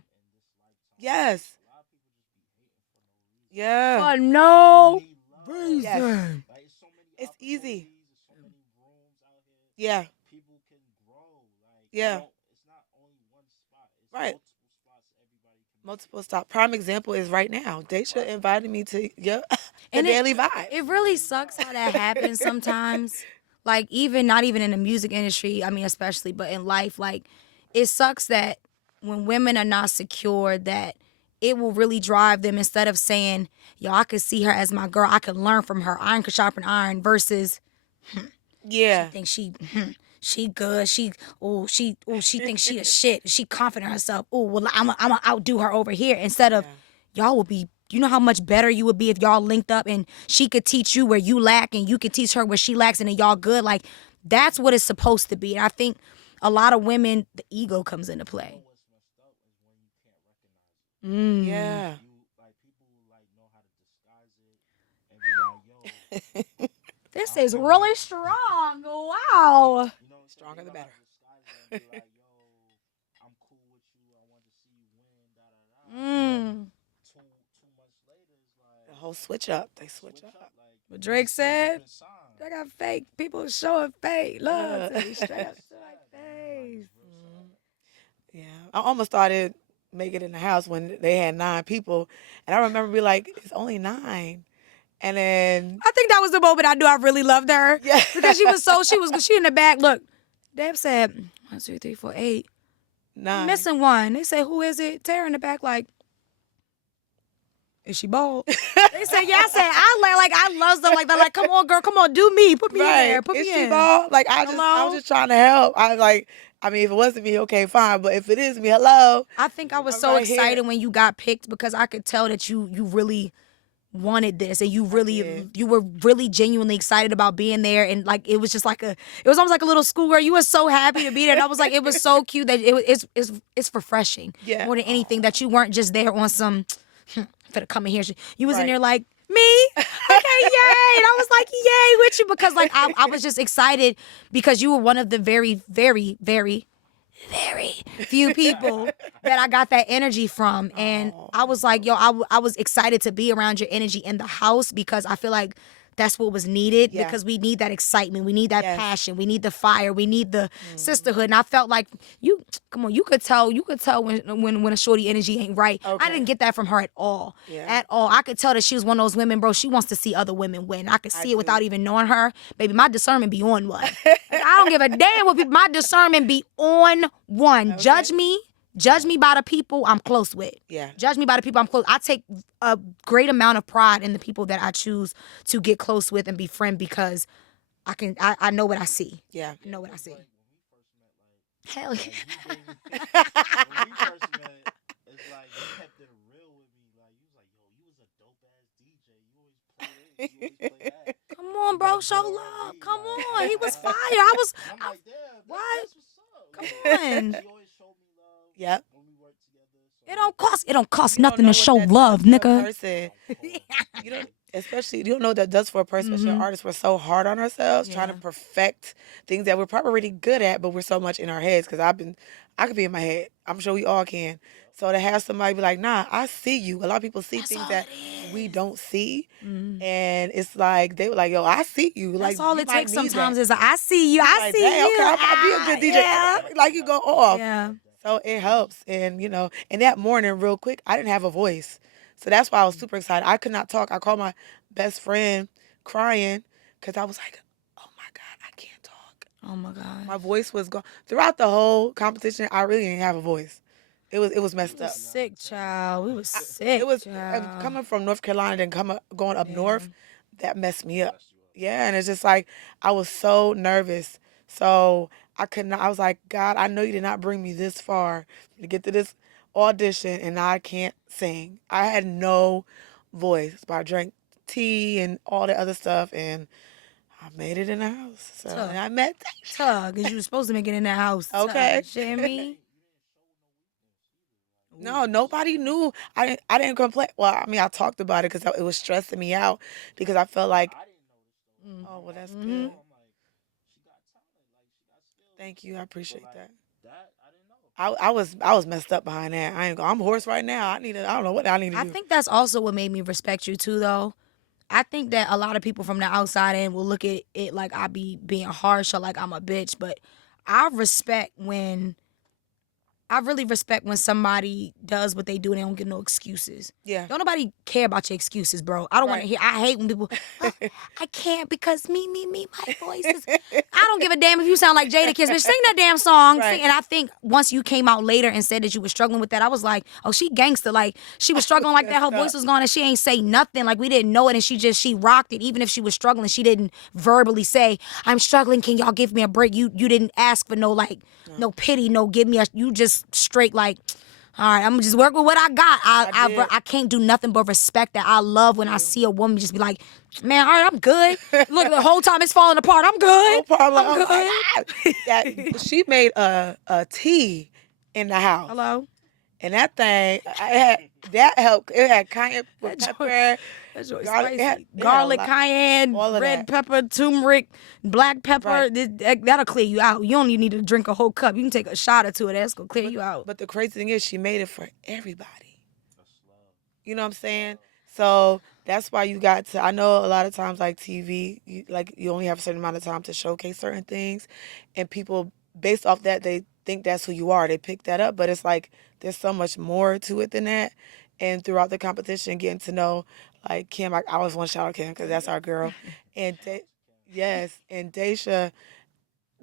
Yes. Yeah. For no Yes. reason. It's easy. Yeah. Yeah. Right. Multiple stop. Prime example is right now. Dacia invited me to the And Daily Vibe. It really sucks how that happens sometimes. Like even not even in the music industry, I mean especially, but in life, like it sucks that when women are not secure that it will really drive them instead of saying, yo, I could see her as my girl, I could learn from her, iron could sharpen iron versus Yeah. think she good. She thinks she a shit. She confident in herself. Oh, well, I'm outdo her over here. Instead of y'all will be. You know how much better you would be if y'all linked up and she could teach you where you lack and you could teach her where she lacks and then y'all good. Like that's what it's supposed to be. And I think a lot of women, the ego comes into play. Yeah. This is really strong. Wow. Stronger the better. Mm. The whole switch up. They switch up. What Drake said, I got fake people showing fake love to me straight up to my face. Yeah. I almost started making it in the house when they had 9 people. And I remember be like, it's only 9. And then I think that was the moment I knew I really loved her. Yeah. Because she in the back. Look, Deb said 1, 2, 3, 4, 8. 9. I'm missing one. They say, who is it? Tara in the back, like, is she bald? They said, yeah. I said, I love them like that. Like, come on, girl, come on, do me. Put me in there. Put Is me she in. bald? Like I was just trying to help. I mean, if it wasn't me, okay, fine. But if it is me, hello. I think I was I'm so right excited here. when you got picked because I could tell that you really wanted this and you were really genuinely excited about being there and like it was just like it was almost like a little schoolgirl. You were so happy to be there. And I was like, it was so cute that it's refreshing Yeah. more than anything that you weren't just there on some I'm finna come in here. You was in Right. there like, me? Okay, yay. And I was like, yay with you because like I was just excited because you were one of the very, very, very, very few people that I got that energy from. And I was like, yo, I was excited to be around your energy in the house because I feel like that's what was needed Yeah. because we need that excitement. We need that Yes. passion. We need the fire. We need the sisterhood. And I felt like come on, you could tell when a shorty energy ain't right. I Okay. didn't get that from her at all. Yeah. At all. I could tell that she was one of those women, bro. She wants to see other women win. I could see it without do. even knowing her. Baby, my discernment be on one. Like, I don't give a damn what people, my discernment be on one. Okay. Judge me by the people I'm close with. Yeah. Judge me by the people I'm close. I take a great amount of pride in the people that I choose to get close with and befriend because I know what I see. Yeah. I know what I see. Hell yeah. When we first met, it's like you kept it real with me. Like you was like, yo, you was a dope ass DJ. You always play this, you always play that. Come on, bro. Show love. Come on. He was fire. I'm like, damn, what? that's what's up. Come Like, on. she always showed me love. Yep. When we worked together. So It don't cost You don't nothing know to what show that love, does for a nigga. person. You don't, especially you don't know what that does for a person, especially artists. We're so hard on ourselves, trying to Yeah. perfect things that we're probably already good at, but we're so much in our heads. Because I could be in my head. I'm sure we all can. So to have somebody be like, nah, I see you. A lot of people see That's things all that it we don't see, Mm. and it's like they were like, yo, I see you. That's Like all you it might takes need sometimes that. is I see you. I Like, see dang, you. okay, I'll be a good DJ. Yeah. Like you go off. Yeah. So it helps. And, and that morning, real quick, I didn't have a voice. So that's why I was super excited. I could not talk. I called my best friend crying because I was like, oh my God, I can't talk. Oh my God. My voice was gone. Throughout the whole competition, I really didn't have a voice. It was messed up. Sick, child. We was sick, It was child. coming from North Carolina and going up Yeah. north, that messed me up. Yeah, and it's just like I was so nervous. So I could not. I was like, God, I know you did not bring me this far to get to this audition, and I can't sing. I had no voice, but I drank tea and all the other stuff, and I made it in the house. So Tough. and I met. Tug, because you was supposed to make it in that house. Okay. Tug. Shit me. No, nobody knew. I didn't complain. Well, I mean, I talked about it because it was stressing me out because I felt like, oh, well, that's good. Thank you. I appreciate that. I was messed up behind that. I'm hoarse right now. I don't know what I need to I do. think that's also what made me respect you too, though. I think that a lot of people from the outside in will look at it like I be being harsh or like I'm a bitch, but I really respect when somebody does what they do and they don't get no excuses. Yeah. Don't nobody care about your excuses, bro. I don't want to Right. hear. I hate when people. "Oh, I can't because me. My voice is. I don't give a damn if you sound like Jada Kiss, bitch. Sing that damn song. Right. Sing. And I think once you came out later and said that you were struggling with that, I was like, oh, she gangster. Like she was struggling like that. Her voice was gone and she ain't say nothing. Like we didn't know it and she rocked it. Even if she was struggling, she didn't verbally say, I'm struggling. Can y'all give me a break? You didn't ask for no pity, no give me a. You just straight like. All right, I'm gonna just work with what I got. I can't do nothing but respect that. I love when I see a woman just be like, man, all right, I'm good. Look, the whole time it's falling apart. I'm good. No problem. I'm Oh my good. God. She made a tea in the house. Hello? And that thing, that helped. It had cayenne That joint- pepper. That joint Garlic- spicy. it had a Garlic, lot- cayenne, all of red that. pepper, turmeric, black pepper. Right. That'll clear you out. You don't even need to drink a whole cup. You can take a shot or two of that. That's gonna clear you out. But the crazy thing is, she made it for everybody. You know what I'm saying? So that's why you got to. I know a lot of times, like TV, you only have a certain amount of time to showcase certain things, and people based off that they think that's who you are. They pick that up, but it's like there's so much more to it than that. And throughout the competition, getting to know like Kim, I always want to shout out Kim because that's our girl. And yes, and Dacia,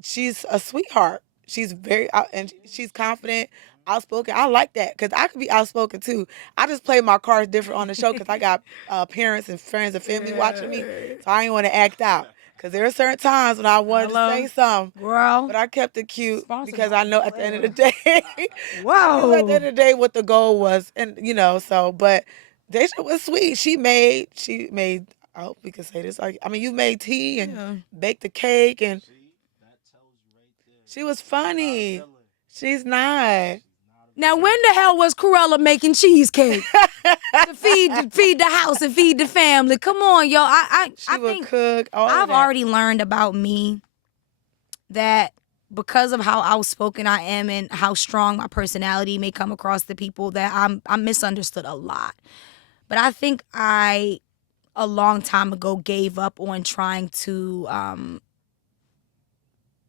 she's a sweetheart. She's very and she's confident, outspoken. I like that because I could be outspoken too. I just play my cards different on the show because I got parents and friends and family watching me, so I ain't want to act out. Because there are certain times when I wanted to say something, Girl. but I kept it cute Sponsored because by I know at the end of the day, Wow. I knew at the end of the day what the goal was, and but Deja was sweet. She made. I hope we can say this. You made tea and baked the cake, and she was funny. She's not. Now, when the hell was Cruella making cheesecake? to feed the house and feed the family. Come on, yo. She I would think cook. All I've of that. already learned about me that because of how outspoken I am and how strong my personality may come across to people, that I'm misunderstood a lot. But I think I a long time ago gave up on trying to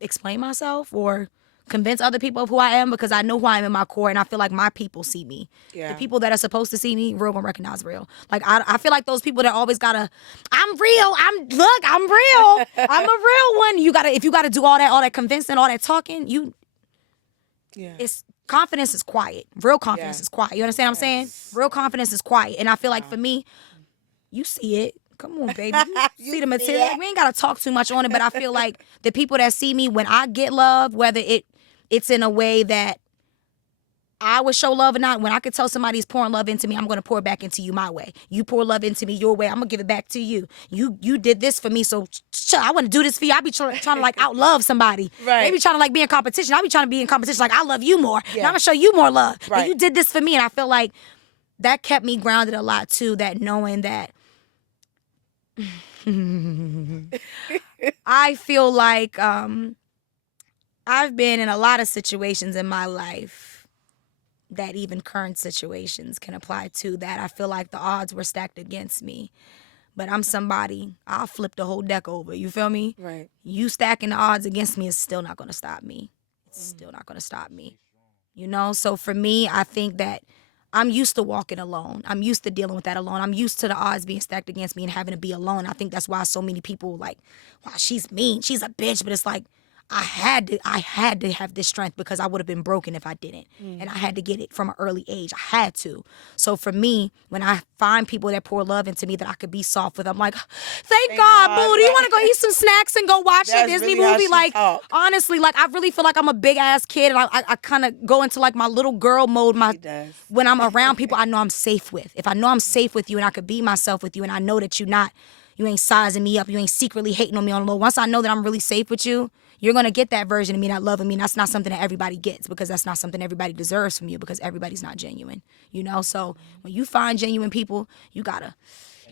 explain myself or convince other people of who I am, because I know who I am in my core, and I feel like my people see me. Yeah. The people that are supposed to see me, real gonna recognize real. Like I feel like those people that always gotta, I'm real. I'm real. I'm a real one. If you gotta do all that convincing, all that talking, Yeah. it's confidence is quiet. Real confidence Yeah. is quiet. You understand what I'm saying? Yes. Real confidence is quiet, and I feel like for me, you see it. Come on, baby. You see the material. that. We ain't gotta talk too much on it, but I feel like the people that see me when I get love, whether it's in a way that I would show love or not, when I could tell somebody's pouring love into me, I'm gonna pour back into you my way. You pour love into me your way, I'm gonna give it back to you. You did this for me, so I want to do this for you. I be trying to like outlove somebody. Right. They be trying to like be in competition. I be trying to be in competition like I love you more. And Yeah. I'm gonna show you more love. Right. And you did this for me, and I feel like that kept me grounded a lot too. That knowing that I feel like I've been in a lot of situations in my life that even current situations can apply to, that I feel like the odds were stacked against me. But I'm somebody, I'll flip the whole deck over. You feel me? Right. You stacking the odds against me is still not going to stop me. It's still not going to stop me. You know? So for me, I think that I'm used to walking alone. I'm used to dealing with that alone. I'm used to the odds being stacked against me and having to be alone. I think that's why so many people like, wow, she's mean, she's a bitch. But it's like, I had to have this strength because I would have been broken if I didn't. And I had to get it from an early age. I had to. So for me, when I find people that pour love into me that I could be soft with, I'm like, thank God, boo. Do you want to go eat some snacks and go watch a That's Disney really how movie? she Like, talk. honestly, like I really feel like I'm a big ass kid, and I kind of go into like my little girl mode. She does. When I'm around people I know I'm safe with. If I know I'm safe with you and I could be myself with you, and I know that you ain't sizing me up, you ain't secretly hating on me on the low. Once I know that I'm really safe with you, you're going to get that version of me, that love of me. That's not something that everybody gets, because that's not something everybody deserves from you, because everybody's not genuine, you know? So when you find genuine people, you got to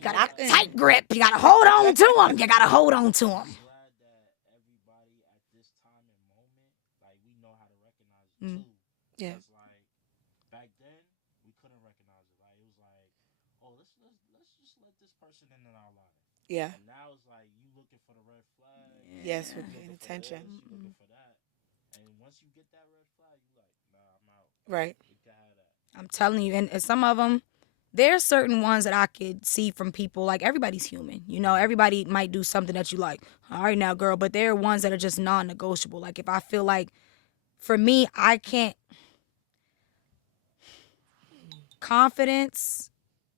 have a tight grip. You got to hold on to them. You got to hold on to them. Glad that everybody at this time and moment, like we know how to recognize it too. Yeah. Because like back then we couldn't recognize it. Like it was like, oh, let's just let this person in our life. Yeah. And now it's like you looking for the red flag. Yes, we're you paying looking for attention. this, you looking for that. And once you get that red flag, you like, nah, I'm out. Right. We can have that. I'm telling you, and some of them, there's certain ones that I could see from people. Like, everybody's human, you know. Everybody might do something that you like, all right now, girl, but there are ones that are just non-negotiable. Like, if I feel like, for me, I can't, confidence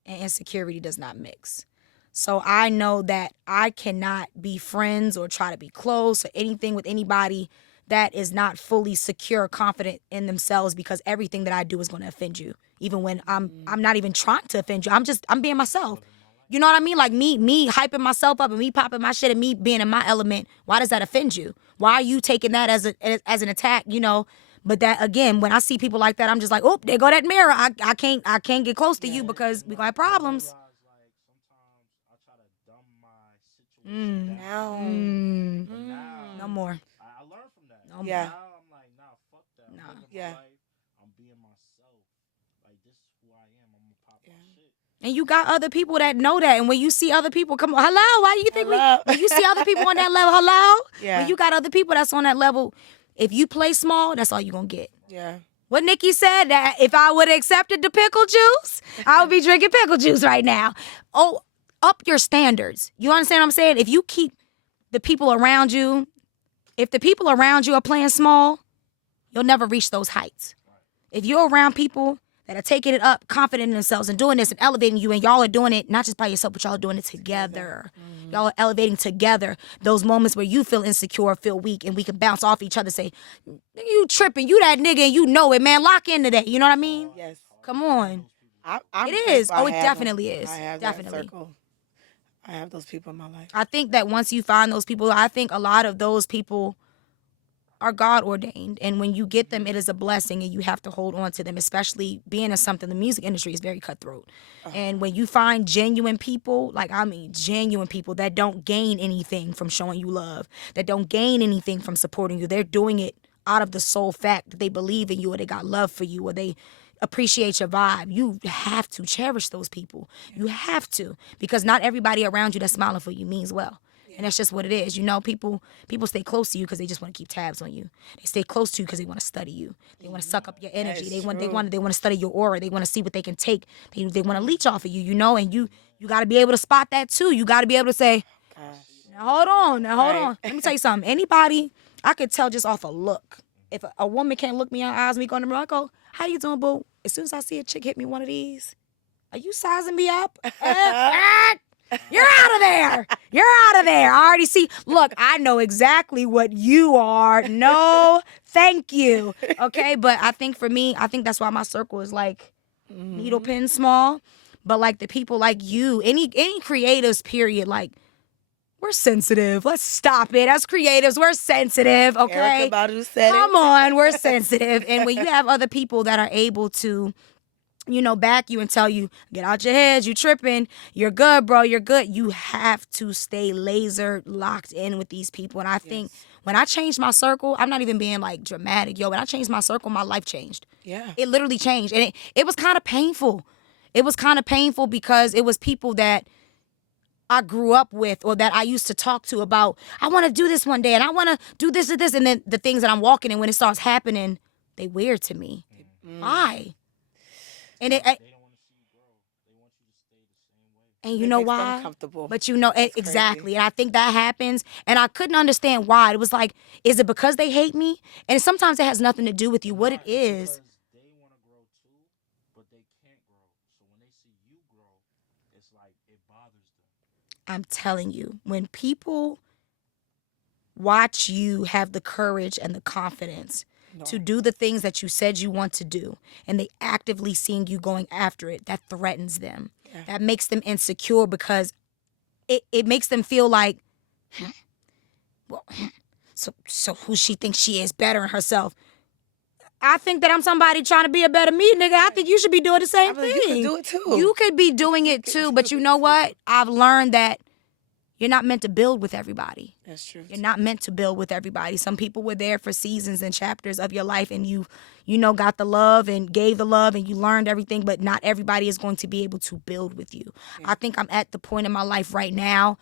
and insecurity does not mix. So I know that I cannot be friends or try to be close or anything with anybody that is not fully secure, confident in themselves, because everything that I do is going to offend you. Even when I'm not even trying to offend you. I'm being myself. You know what I mean? Like me hyping myself up and me popping my shit and me being in my element. Why does that offend you? Why are you taking that as an attack, you know? But that, again, when I see people like that, I'm just like, oh, there go that mirror. I can't get close to you because we gonna have problems. I realize like sometimes I try to dumb my situation down. Now. But now No more. I learned from that. No Yeah. Now I'm like, nah, fuck that. I'm Nah. living Yeah. my life. I'm being myself. Like this is who I am. I'm gonna pop my shit. And you got other people that know that. And when you see other people, come on, hello, why do you think Hello. when you see other people on that level, hello? Yeah. When you got other people that's on that level, if you play small, that's all you're going to get. Yeah. What Nikki said, that if I would have accepted the pickle juice, I would be drinking pickle juice right now. Oh, up your standards. You understand what I'm saying? If you keep the people around you, if the people around you are playing small, you'll never reach those heights. If you're around people that are taking it up, confident in themselves and doing this and elevating you, and y'all are doing it not just by yourself, but y'all are doing it together. Y'all are elevating together those moments where you feel insecure, feel weak, and we can bounce off each other, say, you tripping, you that nigga, and you know it, man. Lock into that. You know what I mean? Yes. Come on. I'm It is. grateful Oh, I it have definitely them. is. I have Definitely. that circle. I have those people in my life. I think that once you find those people, I think a lot of those people are God ordained, and when you get them, it is a blessing, and you have to hold on to them. Especially being in something, the music industry is very cutthroat, and when you find genuine people, like I mean, genuine people that don't gain anything from showing you love, that don't gain anything from supporting you, they're doing it out of the sole fact that they believe in you, or they got love for you, or they appreciate your vibe. You have to cherish those people. You have to, because not everybody around you that's smiling for you means well. And that's just what it is. You know, people stay close to you because they just want to keep tabs on you. They stay close to you because they want to study you. They want to suck up your energy. They want to study your aura. They want to see what they can take. They want to leech off of you, you know, and you got to be able to spot that too. You got to be able to say, now hold on. Let me tell you something. Anybody, I could tell just off a look. If a woman can't look me in the eyes, me going to I go, how you doing, boo? As soon as I see a chick hit me one of these, are you sizing me up? You're out of there. You're out of there. I already see. Look, I know exactly what you are. No, thank you. Okay, but I think for me, I think that's why my circle is like needle pin small. But like the people like you, any creatives, period, like we're sensitive. Let's stop it. As creatives, we're sensitive. Okay, Erykah Badu said come on, we're sensitive. And when you have other people that are able to, you know, back you and tell you, get out your head, you tripping, you're good, bro, you're good. You have to stay laser locked in with these people. And I think when I changed my circle, I'm not even being like dramatic, yo, when I changed my circle, my life changed. Yeah. It literally changed. And it was kind of painful. It was kind of painful because it was people that I grew up with or that I used to talk to about, I want to do this one day and I want to do this and this. And then the things that I'm walking in, when it starts happening, they weird to me. Why? And and you know makes them why? comfortable. But you know, exactly. And I think that happens. And I couldn't understand why. It was like, is it because they hate me? And sometimes it has nothing to do with you. What it is. They want to grow too, but they can't grow. So when they see you grow, it's like it bothers them. I'm telling you, when people watch you have the courage and the confidence to do the things that you said you want to do, and they actively seeing you going after it, that threatens them. Yeah. That makes them insecure because it makes them feel like, well, so who she thinks she is, bettering herself. I think that I'm somebody trying to be a better me, nigga. I think you should be doing the same thing. You could do it too. You could be doing it too, but you know what? I've learned that you're not meant to build with everybody. That's true. You're not meant to build with everybody. Some people were there for seasons and chapters of your life, and you know, got the love and gave the love and you learned everything, but not everybody is going to be able to build with you. Yeah. I think I'm at the point in my life right now,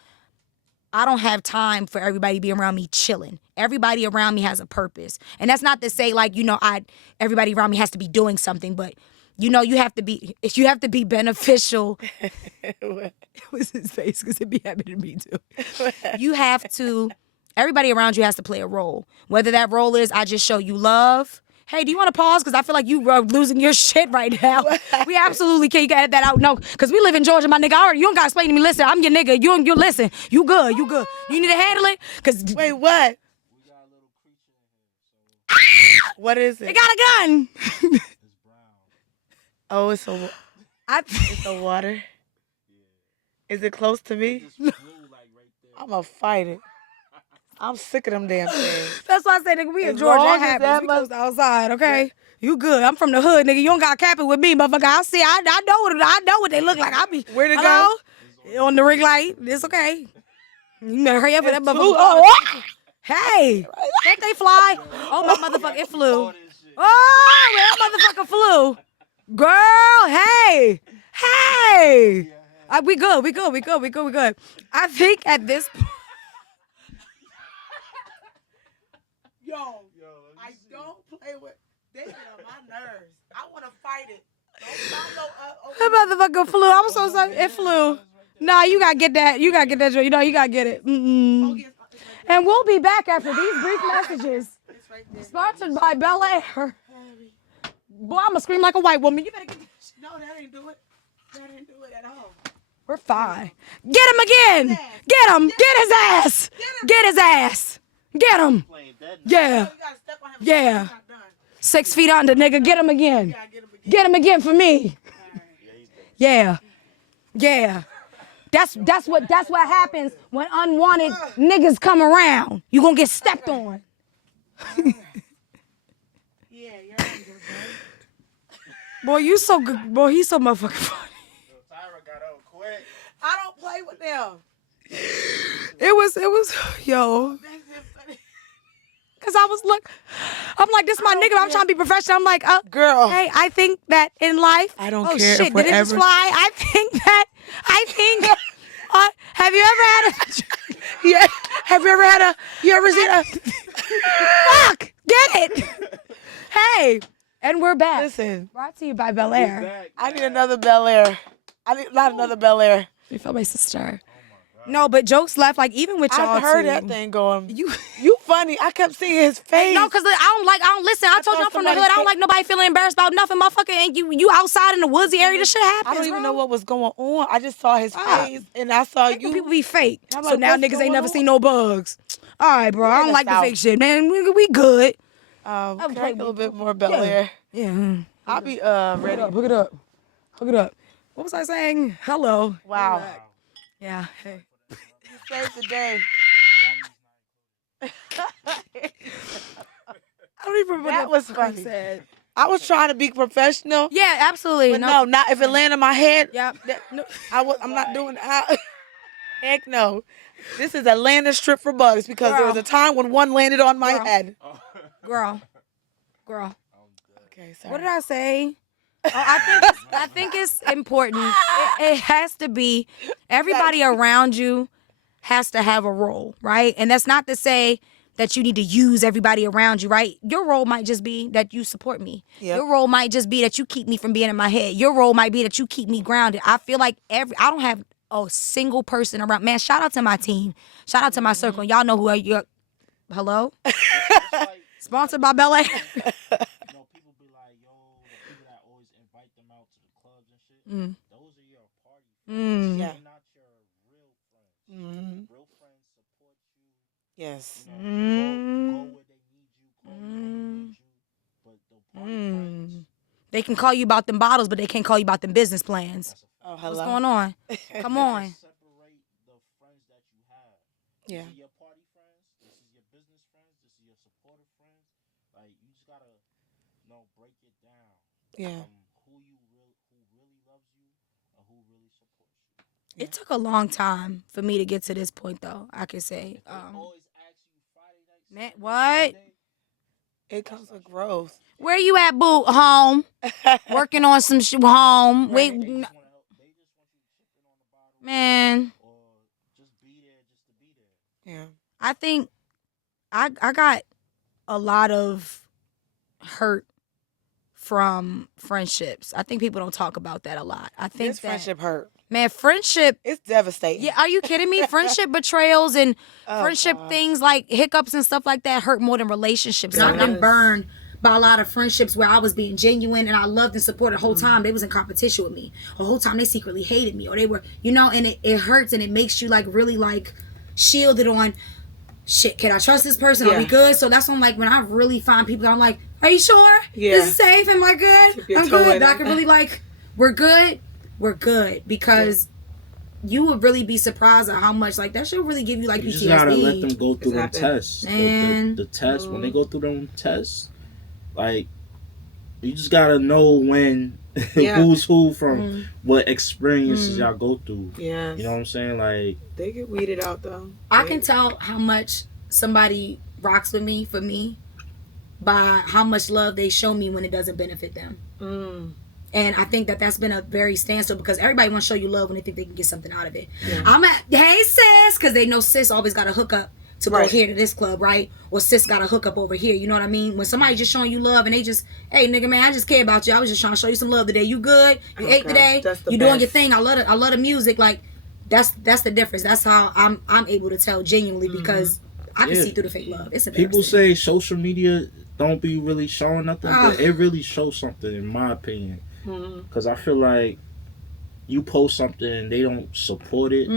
I don't have time for everybody to be around me chilling. Everybody around me has a purpose. And that's not to say like, you know, everybody around me has to be doing something, but you know, you have to be beneficial. It was his face because it be happening to me too. You have to, everybody around you has to play a role. Whether that role is I just show you love. Hey, do you want to pause? Because I feel like you are losing your shit right now. We absolutely can't get that out. No, because we live in Georgia, my nigga. You don't got to explain to me. Listen, I'm your nigga. You listen. You good. You good. You need to handle it? Because wait, what? We got a little creature in here. So what is it? They got a gun. it's brown. Oh, it's a water. Yeah. Is it close to me? Like right there. I'm going to fight it. I'm sick of them damn things. That's why I say, nigga, we in Georgia. That happens. We goes outside, okay? Yeah. You good. I'm from the hood, nigga. You don't got to cap it with me, motherfucker. I know what they look like. I be, where'd it go? On the ring light. It's okay. You better hurry up for that motherfucker. Oh, hey. Can't they fly? Oh, my motherfucker, it flew. Oh, that motherfucker flew. Girl, hey. Hey. We good. I think at this point. Yo, I don't play with. They get on my nerves. I want to fight it. That motherfucker flew. I'm so sorry. It flew. Nah, you gotta get that. You gotta get that. You know, you gotta get it. And we'll be back after these brief messages. Sponsored by Bel Air. Boy, I'm gonna scream like a white woman. You better get. No, that ain't do it. That ain't do it at all. We're fine. Get him again. Get him. Get his ass. Get his ass. Get him. Yeah. Yeah. 6 feet under, nigga. Get him again. Get him again for me. Yeah. Yeah. That's what happens when unwanted niggas come around. You gonna get stepped on. Yeah, you're right. Boy, you so good. Boy, he's so motherfucking funny. Tyra got out quick. I don't play with them. It was, yo. Cause I was I'm like, this my nigga. I'm trying to be professional. I'm like, Girl. hey, I think that in life. I don't oh, care shit, if did it just whatever- fly? I think. Have you ever had a? Yeah. Have you ever seen a? Fuck, get it. Hey, and we're back. Listen, Brought to you by Bel Air. I need another Bel Air. I need not another Bel Air. You feel my sister. No, but jokes left. Like even with y'all I heard too. that thing going. You funny. I kept seeing his face. No, cause I don't listen. I told you I'm from the hood. I don't like nobody feeling embarrassed about nothing, motherfucker. And you outside in the woodsy area, this shit happens. I don't even bro. know what was going on. I just saw his face, and I saw you. People be fake. I'm So like, now what's niggas ain't going never on? seen no bugs. All right, bro. I in don't the like the South. fake shit, man. We good. Can I play get a little with bit more Bel Air. Yeah. I'll be ready. Hook it up. Hook it up. What was I saying? Hello. Wow. Yeah. Hey. You saved the day. I don't even remember That what was the fuck funny. he said. I was trying to be professional. Yeah, absolutely. But no, not if it landed in my head. Yeah. No, I'm not doing that. Heck no. This is a landing strip for bugs because there was a time when one landed on my head. Girl. Okay, sorry. What did I say? Oh, I think it's important. It has to be. Everybody around you has to have a role, right? And that's not to say that you need to use everybody around you, right? Your role might just be that you support me. Yep. Your role might just be that you keep me from being in my head. Your role might be that you keep me grounded. I feel like I don't have a single person around. Man, shout out to my team. Shout out to my circle. Y'all know who are you. Hello? Sponsored by Bel Air. You know, people be like, yo, the people that always invite them out to the clubs and shit, those are your party friends. Yeah. They're not your real friends. Real friends support you. Yes. You know, go where they need you, call you when they need you. But the party friends, They can call you about them bottles, but they can't call you about them business plans. Oh, hello. What's going on? Come on. separate the friends that you have. Yeah. These are your party friends. This is your business friends. This is your supportive friends. Like, you just gotta, break it down. Yeah. Who really loves you or who really supports you. It took a long time for me to get to this point, though. I can say, They always ask you Friday night. man, Saturday, what? Sunday. It comes with growth. Where you at, boo? Home, working on some shit. Home. Right. Wait, They just want you chipping on the bottle. man. Or just be there just to be there. Yeah. I think I got a lot of hurt from friendships. I think people don't talk about that a lot. I think This friendship hurt. man, friendship. It's devastating. Yeah, are you kidding me? Friendship betrayals and friendship gosh. things like hiccups and stuff like that hurt more than relationships. Yes. I've been burned by a lot of friendships where I was being genuine and I loved and supported the whole time. They was in competition with me. The whole time they secretly hated me or they were, and it hurts and it makes you like really like shielded on shit. Can I trust this person? Are we Yeah. good? So that's when like when I really find people, I'm like, are you sure? Yeah. This is safe? Am I good? Keep your I'm toe good. in But I it. can really like, we're good. We're good because you would really be surprised at how much like that should really give you like You PTSD. just gotta let them go through them Exactly. tests. Man. The tests, when they go through them tests, like, you just gotta know when Yeah. who's who from what experiences y'all go through. Yes. You know what I'm saying? Like, They get weeded out though. I can tell how much somebody rocks with me for me by how much love they show me when it doesn't benefit them. And I think that that's been a very standstill because everybody wants to show you love when they think they can get something out of it. Yeah. I'm at, hey sis, because they know sis always got a hookup to go Right. here to this club, right? Or sis got a hookup over here. You know what I mean? When somebody just showing you love and they just, hey nigga man, I just care about you. I was just trying to show you some love today. You good? You ate gosh, today? that's the You doing best. your thing? I love the music. Like that's the difference. That's how I'm able to tell genuinely because I can Yeah. see through the fake love. It's people embarrassing. say social media don't be really showing nothing, but it really shows something in my opinion. Because I feel like you post something and they don't support it,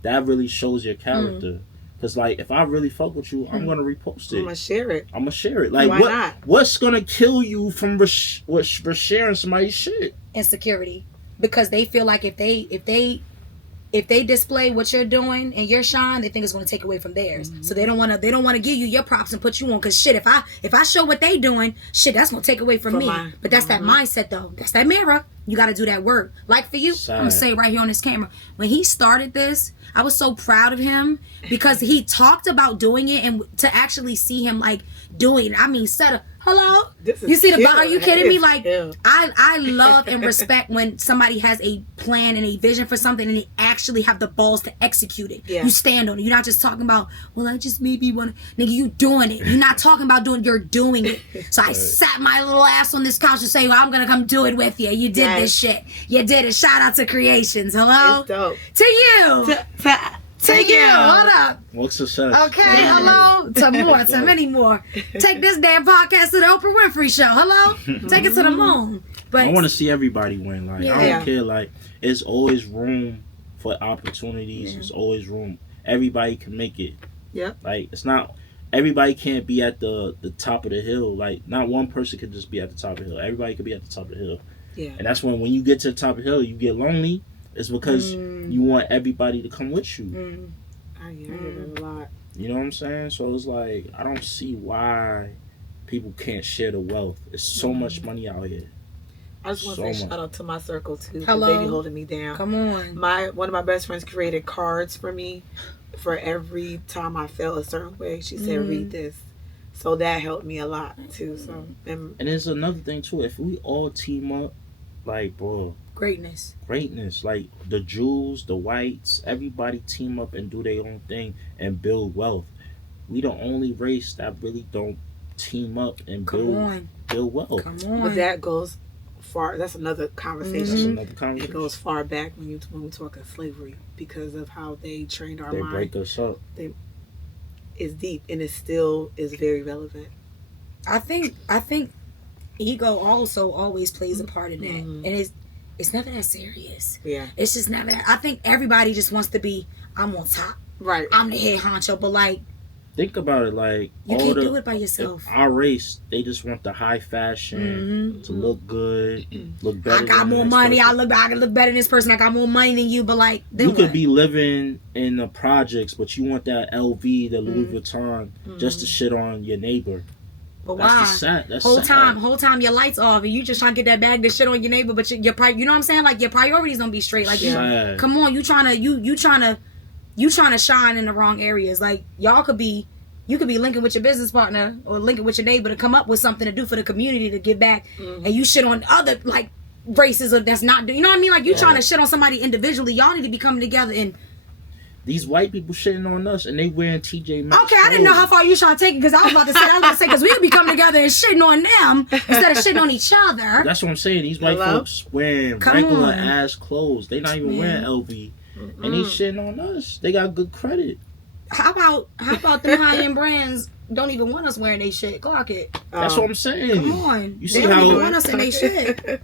that really shows your character. Because, like, if I really fuck with you, I'm going to repost it. I'm gonna share it. I'm going to share it. Like, Why not? what's going to kill you from for sharing somebody's shit? Insecurity because they feel like if they if they display what you're doing and your shine, they think it's going to take away from theirs. So they don't want to give you your props and put you on. Because shit, if I show what they doing, shit, that's going to take away from me. But that's that mindset though. That's that mirror. You got to do that work. Like for you, I'm going to say it right here on this camera. When he started this, I was so proud of him because he talked about doing it, and to actually see him like doing it. I mean, hello? You see the are you kidding me? Like I love and respect when somebody has a plan and a vision for something and they actually have the balls to execute it. You stand on it. You're not just talking about, well, I just maybe want to, nigga, you doing it. You're not talking about doing, you're doing it. So I sat my little ass on this couch and say, well, I'm gonna come do it with you. You did this shit. You did it. Shout out to Creations. Hello? It's dope. To you. To you. What up? What's success? Okay, hello. To more, to many more. Take this damn podcast to the Oprah Winfrey Show. Hello? Take it to the moon. But I want to see everybody win. Like I don't care. Like it's always room for opportunities. It's always room. Everybody can make it. Yeah. Like it's not. Everybody can't be at the top of the hill. Like not one person can just be at the top of the hill. Everybody could be at the top of the hill. Yeah. And that's when you get to the top of the hill, you get lonely. It's because you want everybody to come with you. I hear that a lot. You know what I'm saying? So it's like I don't see why people can't share the wealth. There's so much money out here. I just want to say shout out to my circle too. Hello. They be holding me down. Come on. One of my best friends created cards for me for every time I felt a certain way. She said, read this. So that helped me a lot too. So and there's another thing too. If we all team up, like bro, greatness. Like the Jews, the whites, everybody team up and do their own thing and build wealth. We the only race that really don't team up and build wealth. Come on. But that goes far. That's another conversation. That's another conversation. It goes far back when we talk of slavery because of how they trained our mind. They break us up. It's deep and it still is very relevant. I think ego also always plays a part in that, and it's never that serious. Yeah, it's just never that. I think everybody just wants to be, I'm on top, right? I'm the head honcho, but like, think about it, like you can't do it by yourself. Our race, they just want the high fashion to look good, look better. I got more money. I can look better than this person. I got more money than you, but like, you could be living in the projects, but you want that LV, the Louis Vuitton, just to shit on your neighbor. But why? That's whole time your lights off and you just trying to get that bag to shit on your neighbor, but you know what I'm saying? Like your priorities don't be straight. Like come on, you trying to shine in the wrong areas. Like you could be linking with your business partner or linking with your neighbor to come up with something to do for the community to give back, and you shit on other like races or that's not. You know what I mean? Like you trying to shit on somebody individually. Y'all need to be coming together and. These white people shitting on us and they wearing TJ Maxx. Okay, I didn't know how far you trying to take it because I was about to say because we could be coming together and shitting on them instead of shitting on each other. That's what I'm saying. These white folks wearing regular ass clothes. They not even wearing LV, and they shitting on us. They got good credit. How about them high end brands don't even want us wearing they shit? Clock it. That's what I'm saying. Come on, you see they don't how even want us in they shit.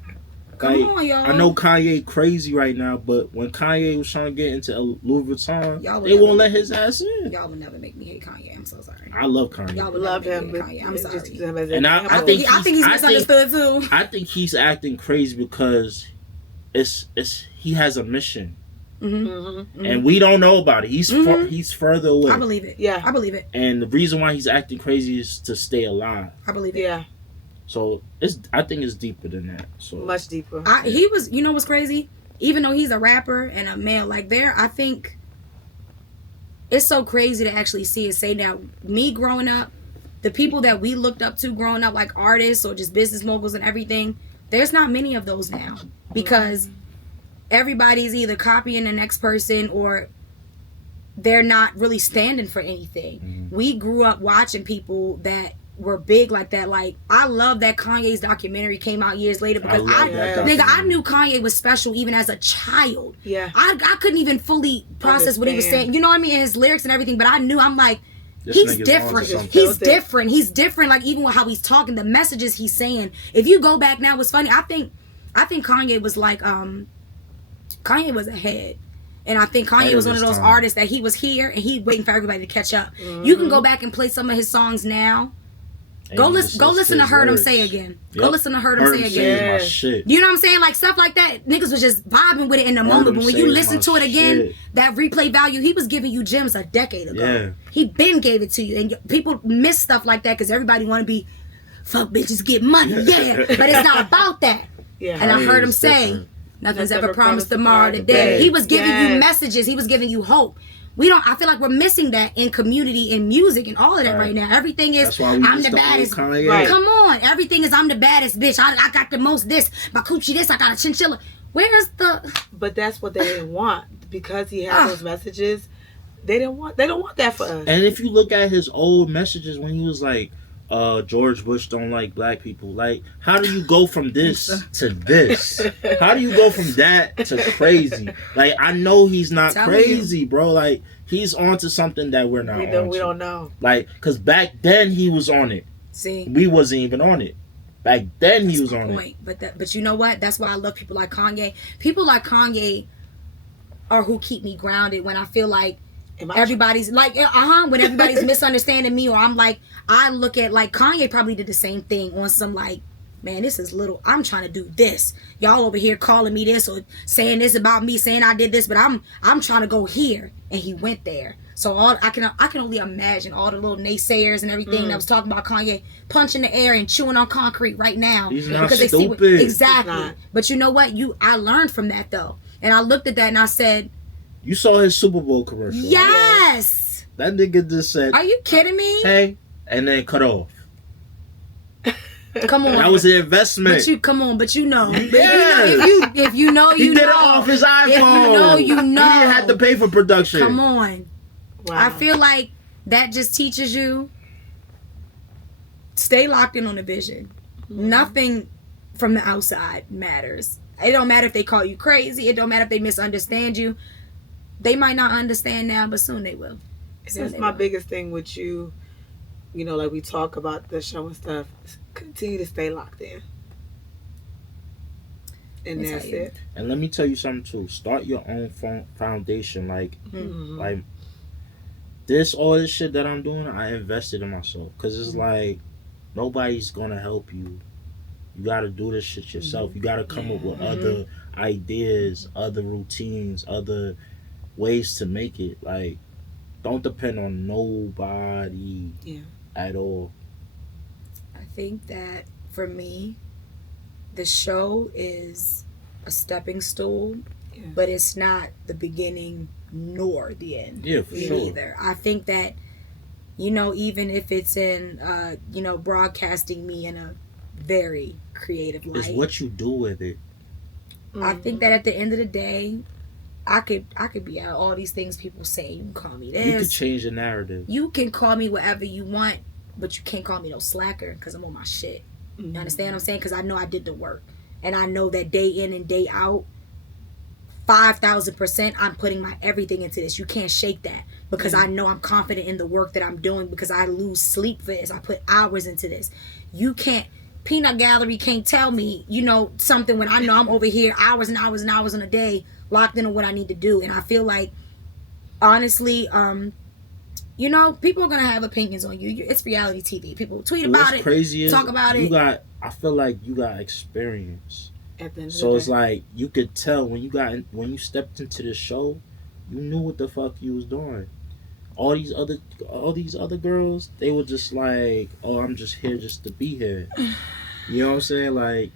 Come on, y'all. I know Kanye crazy right now, but when Kanye was trying to get into Louis Vuitton, they won't let his ass in. Y'all would never make me hate Kanye. I'm so sorry. I love Kanye. Y'all would love him, but Kanye. I'm sorry. And I think he's misunderstood too. I think he's acting crazy because he has a mission. And we don't know about it. He's further away. I believe it. Yeah, I believe it. And the reason why he's acting crazy is to stay alive. I believe it. Yeah. So I think it's deeper than that. So much deeper. He was, you know what's crazy? Even though he's a rapper and a male, like I think it's so crazy to actually see it. Say now, me growing up, the people that we looked up to growing up, like artists or just business moguls and everything, there's not many of those now because everybody's either copying the next person or they're not really standing for anything. We grew up watching people that were big like that. Like I love that Kanye's documentary came out years later because I knew Kanye was special even as a child. Yeah, I couldn't even fully process what he was saying. You know what I mean? His lyrics and everything. But I knew I'm like, he's different. He's different. He's different. Like even with how he's talking, the messages he's saying. If you go back now, it's funny. I think Kanye was like Kanye was ahead. And I think Kanye was one of those artists that he was here and he waiting for everybody to catch up. You can go back and play some of his songs now. And Go you listen. just Go listen to his Heard Him words. Say Again. Yep. Go listen to Heard Him Heard Say Him Again. Say is my Yes. shit. You know what I'm saying? Like stuff like that. Niggas was just vibing with it in the moment. Him But when Say you is listen my to it again, shit. that replay value, he was giving you gems a decade ago. Yeah. He been gave it to you. And people miss stuff like that because everybody want to be, fuck bitches, get money. Yeah. But it's not about that. Yeah. And I heard him It's say, different. nothing's Never ever promised promised tomorrow tomorrow today. today. He was giving you Yes. messages. He was giving you hope. I feel like we're missing that in community, in music, and all of that right now. Everything is, That's why we I'm used the to baddest. old Kanye. Right. Come on. Everything is, I'm the baddest bitch. I got the most this. My coochie this. I got a chinchilla. Where's the... But that's what they didn't want because he had those messages. They don't want that for us. And if you look at his old messages when he was like, George Bush don't like black people. Like, how do you go from this to this? How do you go from that to crazy? Like, I know he's not Telling crazy, bro. Like, he's onto something that we're not We on. don't know. Like, because back then he was on it. See? We wasn't even on it. Back then he was on it. Point. But you know what? That's why I love people like Kanye. People like Kanye are who keep me grounded when I feel like everybody's like, when everybody's misunderstanding me, or I'm like, I look at like Kanye probably did the same thing on some like, man, this is little. I'm trying to do this. Y'all over here calling me this or saying this about me, saying I did this, but I'm trying to go here, and he went there. So I can only imagine all the little naysayers and everything that was talking about Kanye punching the air and chewing on concrete right now. He's not because they stupid. see exactly. He's not. But you know what? I learned from that though, and I looked at that and I said, You saw his Super Bowl commercial. Right? yes. That nigga just said, Are you kidding me? hey, and then cut off. Come on. That was an investment. But you know. But Yes. if you know, He you did know. it off his iPhone. If you know, you know. He didn't have to pay for production. Come on. Wow. I feel like that just teaches you stay locked in on the vision. Nothing from the outside matters. It don't matter if they call you crazy. It don't matter if they misunderstand you. They might not understand now, but soon they will. That's my biggest thing with you. You know, like we talk about the show and stuff. Continue to stay locked in. And that's it. And let me tell you something too. Start your own foundation. Like, like all this shit that I'm doing, I invested in myself. Cause it's like nobody's gonna help you. You gotta do this shit yourself. You gotta come up with other ideas, other routines, other ways to make it. Like, don't depend on nobody at all. I think that for me, the show is a stepping stool, but it's not the beginning nor the end. Yeah, for sure. Either. I think that, even if it's in, broadcasting me in a very creative light. It's what you do with it. I think that at the end of the day, I could be out all these things people say. You can call me this. You can change the narrative. You can call me whatever you want, but you can't call me no slacker because I'm on my shit. You understand what I'm saying? Because I know I did the work. And I know that day in and day out, 5,000%, I'm putting my everything into this. You can't shake that because I know I'm confident in the work that I'm doing because I lose sleep for this. I put hours into this. You can't, Peanut Gallery can't tell me, something when I know I'm over here hours and hours and hours in a day locked into what I need to do. And I feel like, honestly, people are going to have opinions on you. It's reality TV. People tweet about it, crazy talk about it. I feel like you got experience. At the end of So the it's day. like you could tell when you stepped into the show, you knew what the fuck you was doing. All these other girls, they were just like, oh, I'm just here just to be here. You know what I'm saying? Like,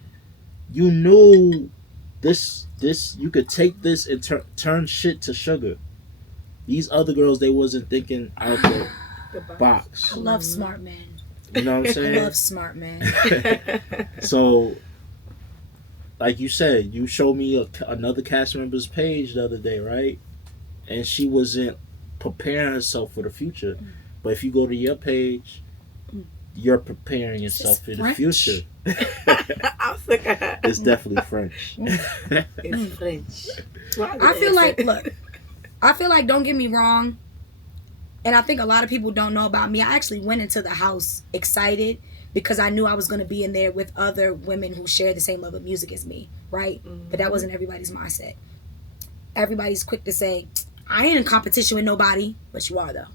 you knew this you could take this and turn shit to sugar. These other girls, they wasn't thinking out the box. I love smart men. You know what I'm saying? I love smart men. So, like you said, you showed me another cast member's page the other day, right? And she wasn't preparing herself for the future. But if you go to your page, you're preparing yourself for the future. I'm sick of that. It's definitely French. It's French. I feel like, don't get me wrong, and I think a lot of people don't know about me. I actually went into the house excited because I knew I was going to be in there with other women who share the same love of music as me, right? But that wasn't everybody's mindset. Everybody's quick to say, I ain't in competition with nobody, but you are though.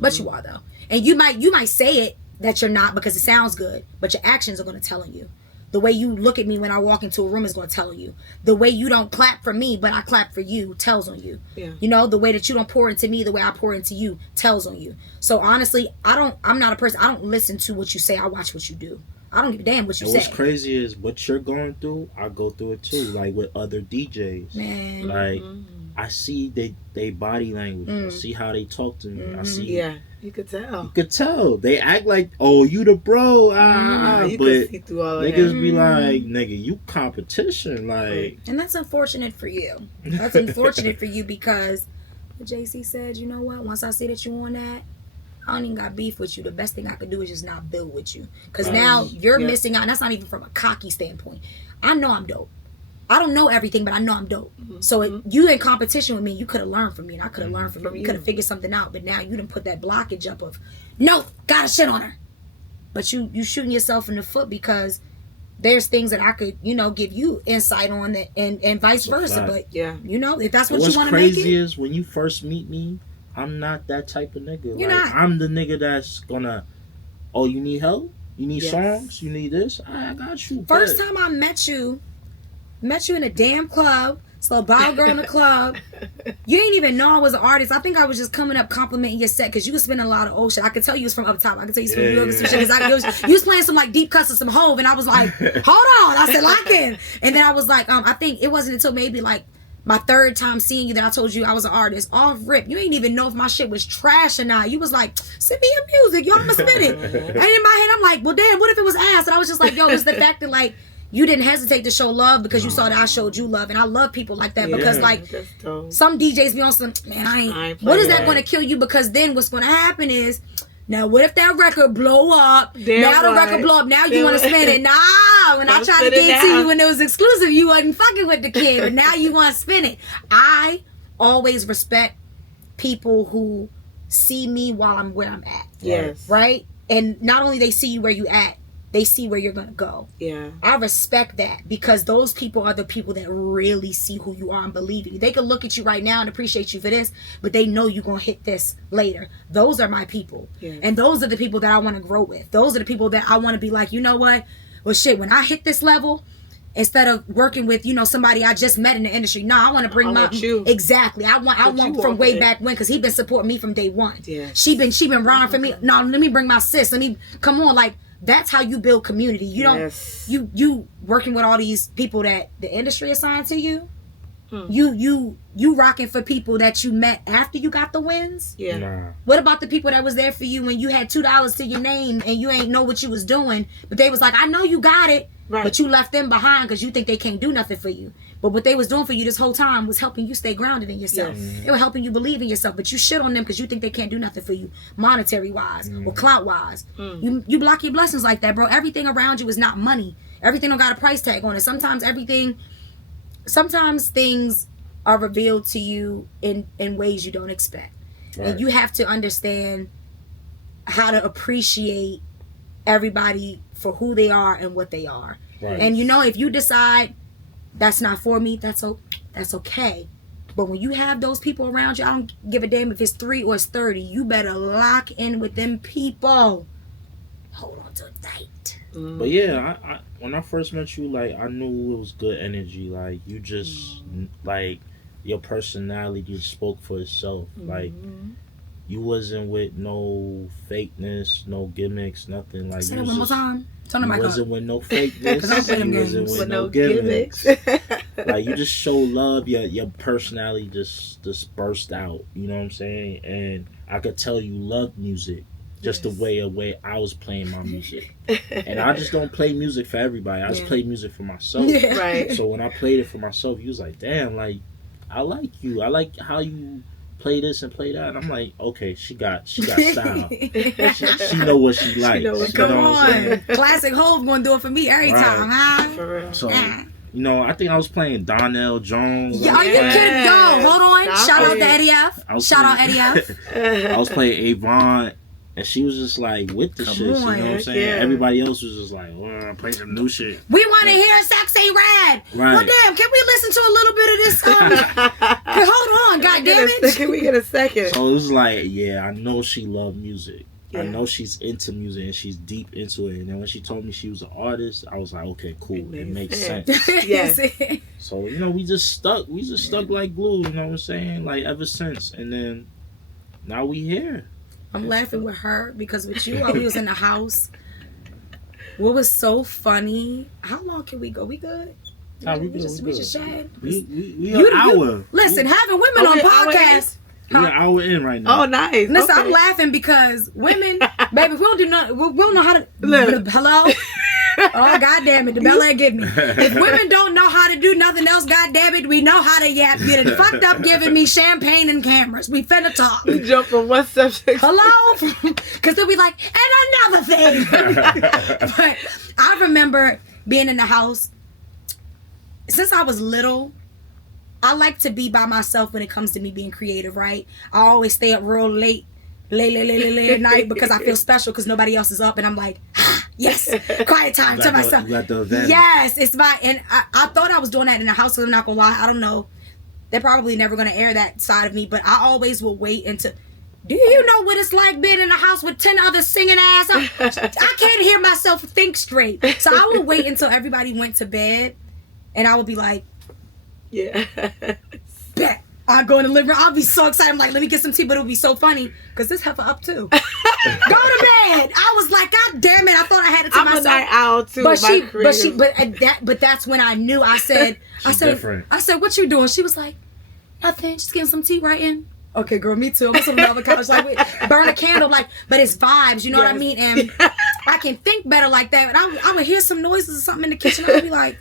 But you are though. And you might say it that you're not because it sounds good, but your actions are going to tell on you. The way you look at me when I walk into a room is going to tell you. The way you don't clap for me, but I clap for you, tells on you. Yeah. You know, the way that you don't pour into me, the way I pour into you, tells on you. So honestly, I'm not a person, I don't listen to what you say, I watch what you do. I don't give a damn what you say. What's crazy is what you're going through, I go through it too, like with other DJs. Man. Like, I see they body language. I see how they talk to me. I see. Yeah, you could tell. You could tell. They act like, oh, you the bro. You but could see through all of that. niggas be like, nigga, you competition. Like, and that's unfortunate for you. That's unfortunate for you because JC said, you know what? Once I see that you on that, I don't even got beef with you. The best thing I could do is just not build with you. Because now you're missing out. And that's not even from a cocky standpoint. I know I'm dope. I don't know everything, but I know I'm dope. So you in competition with me, you could have learned from me, and I could have learned from you. You could have figured something out, but now you done put that blockage up of, no, gotta shit on her. But you shooting yourself in the foot because there's things that I could, you know, give you insight on that, and vice versa. But you know, if that's what you want to make it. What's crazy is when you first meet me, I'm not that type of nigga. You're like, not. I'm the nigga that's gonna, oh, you need help? You need songs? You need this? I got you. First time I met you in a damn club, so a bio girl in the club. You didn't even know I was an artist. I think I was just coming up complimenting your set because you was spinning a lot of old shit. I could tell you was from up top. I could tell you was from New York or some shit. You was playing some like deep cuts of some Hove, and I was like, hold on. I said, lock in. And then I was like, I think it wasn't until maybe like my third time seeing you that I told you I was an artist. Off rip. You didn't even know if my shit was trash or not. You was like, send me your music. Yo, I'ma spin it. And in my head, I'm like, well, damn, what if it was ass? And I was just like, yo, it's the fact that like, you didn't hesitate to show love because you saw that I showed you love. And I love people like that because like some DJs be on some, man, I ain't what is that going to kill you? Because then what's going to happen is, now what if that record blow up? Now the record blow up. Now you want to spin it. Nah, when I tried to get it to you when it was exclusive, you wasn't fucking with the kid. But now you want to spin it. I always respect people who see me while I'm where I'm at. Yes. Right? And not only they see you where you at, they see where you're going to go. Yeah. I respect that because those people are the people that really see who you are and believe in you. They can look at you right now and appreciate you for this, but they know you're going to hit this later. Those are my people. Yeah. And those are the people that I want to grow with. Those are the people that I want to be like, you know what? Well, shit, when I hit this level, instead of working with, you know, somebody I just met in the industry, no, I want to bring you. Exactly. I want from way back when, because he been supporting me from day one. Yeah. She been running for me. No, let me bring my sis. Let me, come on, like, that's how you build community. You don't you working with all these people that the industry assigned to you. You rocking for people that you met after you got the wins. Yeah. Nah. What about the people that was there for you when you had $2 to your name and you ain't know what you was doing, but they was like, I know you got it, but you left them behind because you think they can't do nothing for you. But what they was doing for you this whole time was helping you stay grounded in yourself. Yes. They were helping you believe in yourself, but you shit on them because you think they can't do nothing for you, monetary wise or clout wise. You block your blessings like that, bro. Everything around you is not money. Everything don't got a price tag on it. Sometimes things are revealed to you in ways you don't expect. Right. And you have to understand how to appreciate everybody for who they are and what they are. Right. And you know, if you decide that's not for me, that's okay. But when you have those people around you, I don't give a damn if it's 3 or it's 30. You better lock in with them people. Hold on to it tight. But yeah, I when I first met you, like, I knew it was good energy. Like, you just like your personality just spoke for itself. Like, you wasn't with no fakeness, no gimmicks, nothing. Like, say it one more time. Turn the mic up. You wasn't with no fakeness. You wasn't with no gimmicks. Like, you just show love. Your personality just burst out. You know what I'm saying? And I could tell you love music. Just the way I was playing my music. And I just don't play music for everybody. I just play music for myself. Yeah. Right. So when I played it for myself, you was like, damn, like, I like you. I like how you play this and play that. And I'm like, okay, she got style. she know what she likes. Come on. Classic Hove gonna do it for me every time, huh? For real. So, you know, I think I was playing Donnell Jones. Yeah, are you kidding? Go. Hold on. Shout out to Eddie F. I was playing Avon. And she was just like with the shit, you know what I'm saying? Yeah. Everybody else was just like, well, play some new shit. We want to hear Sexy Red. Right. Well, damn, can we listen to a little bit of this song? Hold on, goddamn it. Can we get a second? So it was like, yeah, I know she loved music. I know she's into music and she's deep into it. And then when she told me she was an artist, I was like, okay, cool. It makes sense. Yes. So, you know, we just stuck. We just stuck like glue, you know what I'm saying? Like, ever since. And then, now we here. I'm laughing with her because with you, while we was in the house, what was so funny, how long can we go? We good? Nah, we just chatting. We an hour. Listen, having women on podcasts. We an hour in right now. Oh, nice. Listen, okay. I'm laughing because women, baby, we don't do nothing. We don't know how to. Hello? Oh, God damn it. The Bel Air get me. If women don't know how to do nothing else, God damn it, we know how to yap. Get it fucked up giving me champagne and cameras. We finna talk. We jump from one subject. Hello? Because they'll be like, and another thing. But I remember being in the house. Since I was little, I like to be by myself when it comes to me being creative, right? I always stay up real late at night because I feel special because nobody else is up, and I'm like, yes, quiet time to myself. Yes, it's my, and I thought I was doing that in the house, so I'm not gonna lie, I don't know. They're probably never gonna air that side of me, but I always will wait until. Do you know what it's like being in a house with 10 other singing ass? I can't hear myself think straight, so I will wait until everybody went to bed, and I will be like, yeah. bet. I go in the living room. I'll be so excited. I'm like, let me get some tea, but it'll be so funny because this heifer up too. Go to bed. I was like, God damn it! I thought I had it to myself. I'm a night owl too. But that's when I knew. I said, different. I said, what you doing? She was like, nothing. Just getting some tea writing. Okay, girl, me too. I'm sitting on the couch, like, burn a candle, like, but it's vibes, you know what I mean? And I can think better like that. And I would hear some noises or something in the kitchen. I would be like.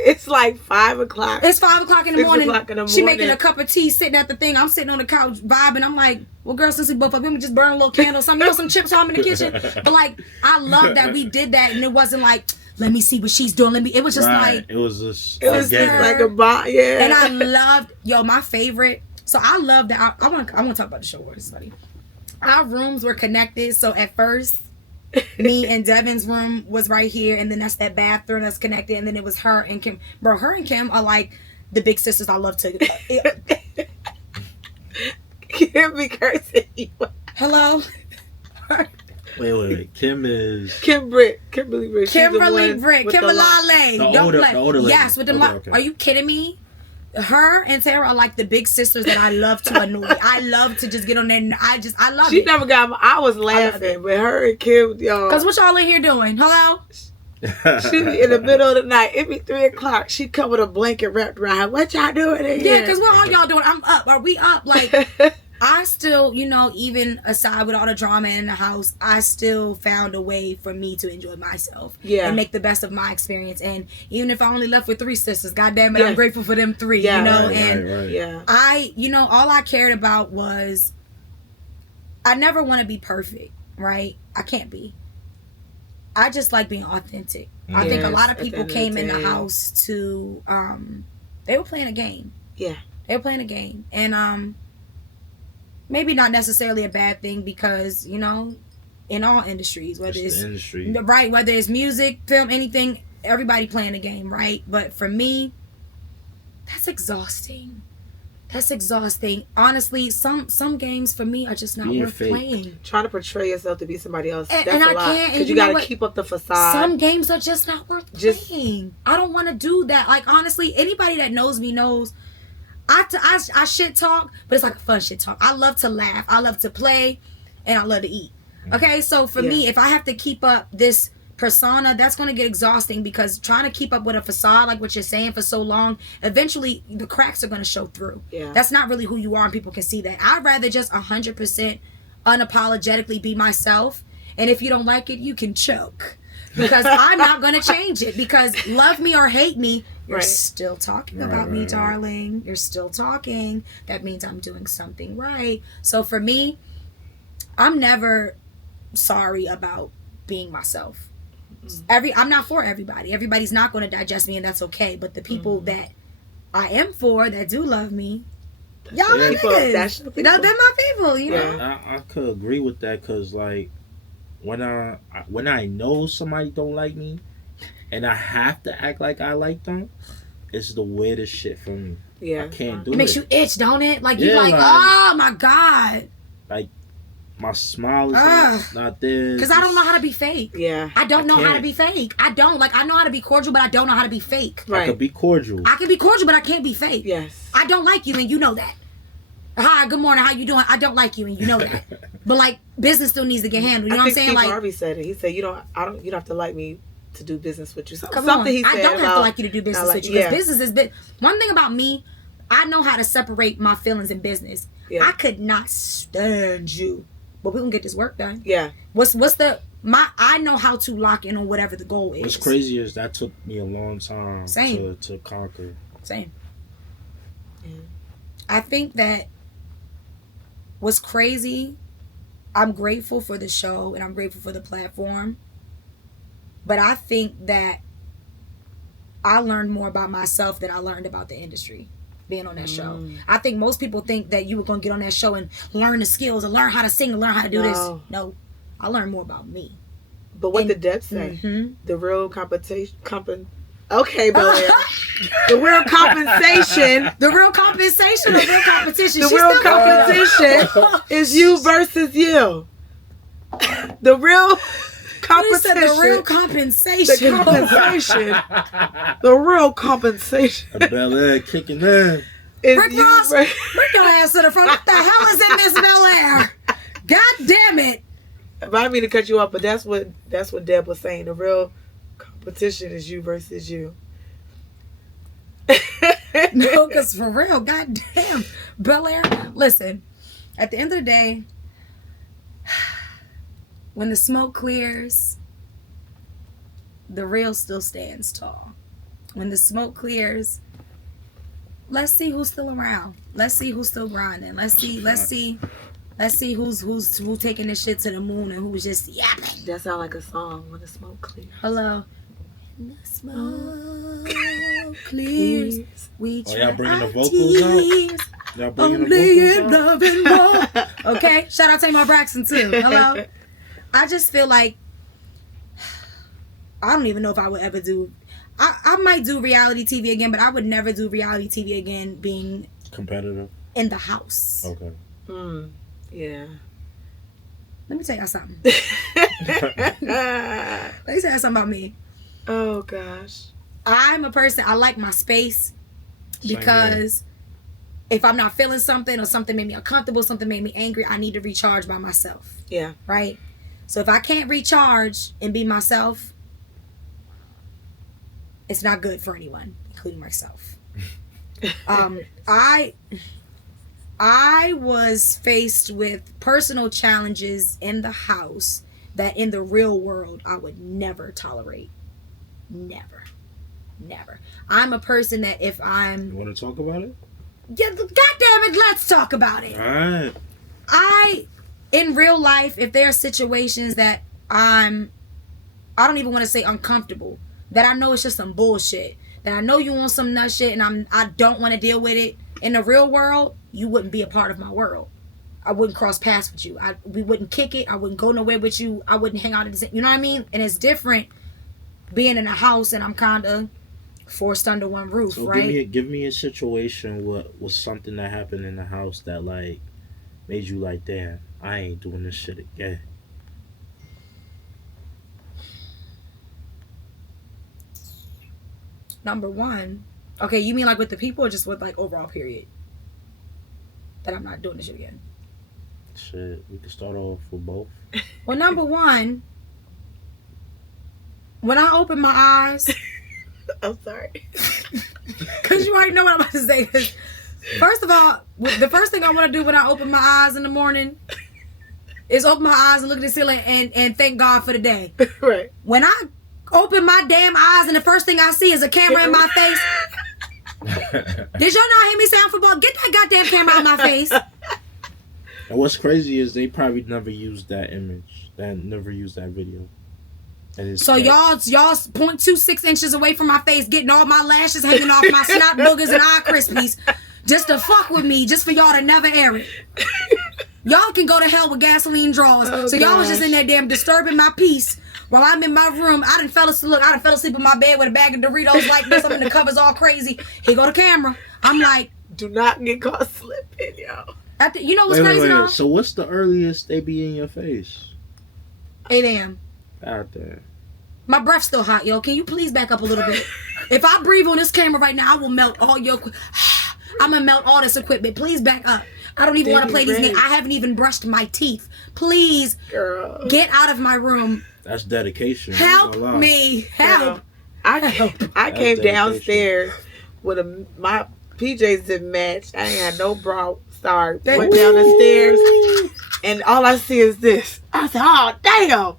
It's like 5 o'clock. It's 5 o'clock in the morning. She making morning. a cup of tea, sitting at the thing. I'm sitting on the couch vibing. I'm like, well, girl, since we both up, let me just burn a little candle, something, you know, some chips home in the kitchen. But like, I love that we did that, and it wasn't like, let me see what she's doing. It was just like, it was just like a bot, yeah. And I loved, my favorite. So I love that. I want to talk about the show. It's funny. Our rooms were connected. So at first, me and Devin's room was right here, and then that's that bathroom that's connected, and then it was her and Kim. Bro, her and Kim are like the big sisters I love to. Kim be cursing you. Hello? Wait. Kimberly Britt. Kimberly Britt. Kimberly. The older lady. Yes, with them. Okay. Are you kidding me? Her and Tara are like the big sisters that I love to annoy. I love to just get on there. And I love it. She never got. I was laughing, but her and Kim, yo. Cause what y'all in here doing? Hello. She be in the middle of the night. It be 3 o'clock. She come with a blanket wrapped around her. What y'all doing in here? Yeah, cause what are y'all doing? I'm up. Are we up? Like. I still, even aside with all the drama in the house, I still found a way for me to enjoy myself and make the best of my experience. And even if I only left with 3 sisters, goddamn it, I'm grateful for them 3. Yeah, right. Yeah. I, all I cared about was I never want to be perfect, right? I can't be. I just like being authentic. Yes, I think a lot of people came in the day. house to, they were playing a game. Yeah. They were playing a game. And, maybe not necessarily a bad thing because, in all industries, whether it's right, whether it's music, film, anything, everybody playing the game, right? But for me, that's exhausting. Honestly, some games for me are just not worth playing. Trying to portray yourself to be somebody else, that's and a I lot. can't. Because you got to keep up the facade. Some games are just not worth playing. I don't want to do that. Like, honestly, anybody that knows me knows I shit talk, but it's like a fun shit talk. I love to laugh. I love to play, and I love to eat. Okay, so for me, if I have to keep up this persona, that's going to get exhausting because trying to keep up with a facade, like what you're saying, for so long, eventually the cracks are going to show through. Yeah. That's not really who you are, and people can see that. I'd rather just 100% unapologetically be myself, and if you don't like it, you can choke. Because I'm not going to change it. Because love me or hate me, you're still talking about me, darling. You're still talking. That means I'm doing something right. So for me, I'm never sorry about being myself. I'm not for everybody. Everybody's not going to digest me, and that's okay. But the people that I am for, that do love me, y'all my niggas. They're my people, I could agree with that because, like, when I know somebody don't like me and I have to act like I like them, it's the weirdest shit for me. Yeah, I can't do it. It makes you itch, don't it? Like, you're like, oh my God. Like, My smile is not there. Because I don't know how to be fake. Yeah. I don't know how to be fake. I don't. Like, I know how to be cordial, but I don't know how to be fake. Right. I can be cordial. I can be cordial, but I can't be fake. Yes. I don't like you, and you know that. Hi, good morning, how you doing? I don't like you, and you know that. But, like, business still needs to get handled. You know what I'm saying? Steve Like, Harvey said it. He said, you don't have to like me to do business with you. Come Something on. he said I don't have to like you to do business with you. Because business is one thing about me, I know how to separate my feelings in business. Yeah. I could not stand you. But we're gonna get this work done. Yeah. I know how to lock in on whatever the goal is. What's crazy is that took me a long time to conquer. Same. Yeah. I think that what's crazy, I'm grateful for the show and I'm grateful for the platform. But I think that I learned more about myself than I learned about the industry. Being on that show. I think most people think that you were going to get on that show and learn the skills and learn how to sing and learn how to do this. No, I learned more about me. But what did Deb say? The real okay, Belaire. The real compensation. The real compensation or real competition? The real competition is you versus you. The real competition. The real compensation. The compensation. The real compensation. Belaire kicking in. Rick Ross, bring your ass to the front. What the hell is in Miss Belaire? God damn it. I didn't mean to cut you off, but that's what Deb was saying. The real competition is you versus you. No, because for real, God damn. Belaire, listen, at the end of the day, when the smoke clears, the real still stands tall. When the smoke clears, let's see who's still around. Let's see who's still grinding. Let's see who's taking this shit to the moon and who's just yapping. That sounds like a song. When the smoke clears. Hello. When the smoke clears, we try y'all bringing the vocals out? Y'all bringing the vocals out? Okay, shout out to Tamar Braxton too. Hello. I just feel like I don't even know if I would ever do. I might do reality TV again, but I would never do reality TV again being competitive in the house. Okay. Yeah. Let me tell y'all something. Let me tell y'all something about me. Oh gosh. I'm a person, I like my space because if I'm not feeling something or something made me uncomfortable, something made me angry, I need to recharge by myself. Yeah. Right? So if I can't recharge and be myself, it's not good for anyone, including myself. I was faced with personal challenges in the house that in the real world I would never tolerate. Never. I'm a person that if I'm... You want to talk about it? Yeah, God damn it, let's talk about it. All right. In real life, if there are situations that I don't even want to say uncomfortable, that I know it's just some bullshit, that I know you want some nut shit and I don't want to deal with it, in the real world, you wouldn't be a part of my world. I wouldn't cross paths with you. We wouldn't kick it. I wouldn't go nowhere with you. I wouldn't hang out at the same... You know what I mean? And it's different being in a house and I'm kind of forced under one roof, so right? Give me a situation what was something that happened in the house that like made you like, damn, I ain't doing this shit again. Number one, okay, you mean like with the people or just with like overall period? That I'm not doing this shit again. Shit, we can start off with both. Well, number one, when I open my eyes, I'm sorry, because you already know what I'm about to say. First of all, the first thing I want to do when I open my eyes in the morning is open my eyes and look at the ceiling and thank God for the day. Right. When I open my damn eyes and the first thing I see is a camera in my face. Did y'all not hear me say I'm football? Get that goddamn camera out of my face. And what's crazy is they probably never used that image. They never used that video. So y'all 0.26 inches away from my face, getting all my lashes hanging off my snot boogers and eye crispies, just to fuck with me, just for y'all to never air it. Y'all can go to hell with gasoline drawers. Oh, so y'all was just in there damn disturbing my peace while I'm in my room. I done fell asleep in my bed with a bag of Doritos like this. I'm in the covers all crazy. Here go the camera. I'm like, do not get caught slipping, y'all. You know what's crazy though? So what's the earliest they be in your face? 8 a.m. Out there. My breath's still hot, yo. Can you please back up a little bit? If I breathe on this camera right now, I will melt all your... I'm going to melt all this equipment. Please back up. I don't even want to play these games. I haven't even brushed my teeth. Please, girl, get out of my room. That's dedication. Help me. Help. I came downstairs with my PJs didn't match. I ain't had no bra. Went down the stairs, and all I see is this. I said, "Oh damn,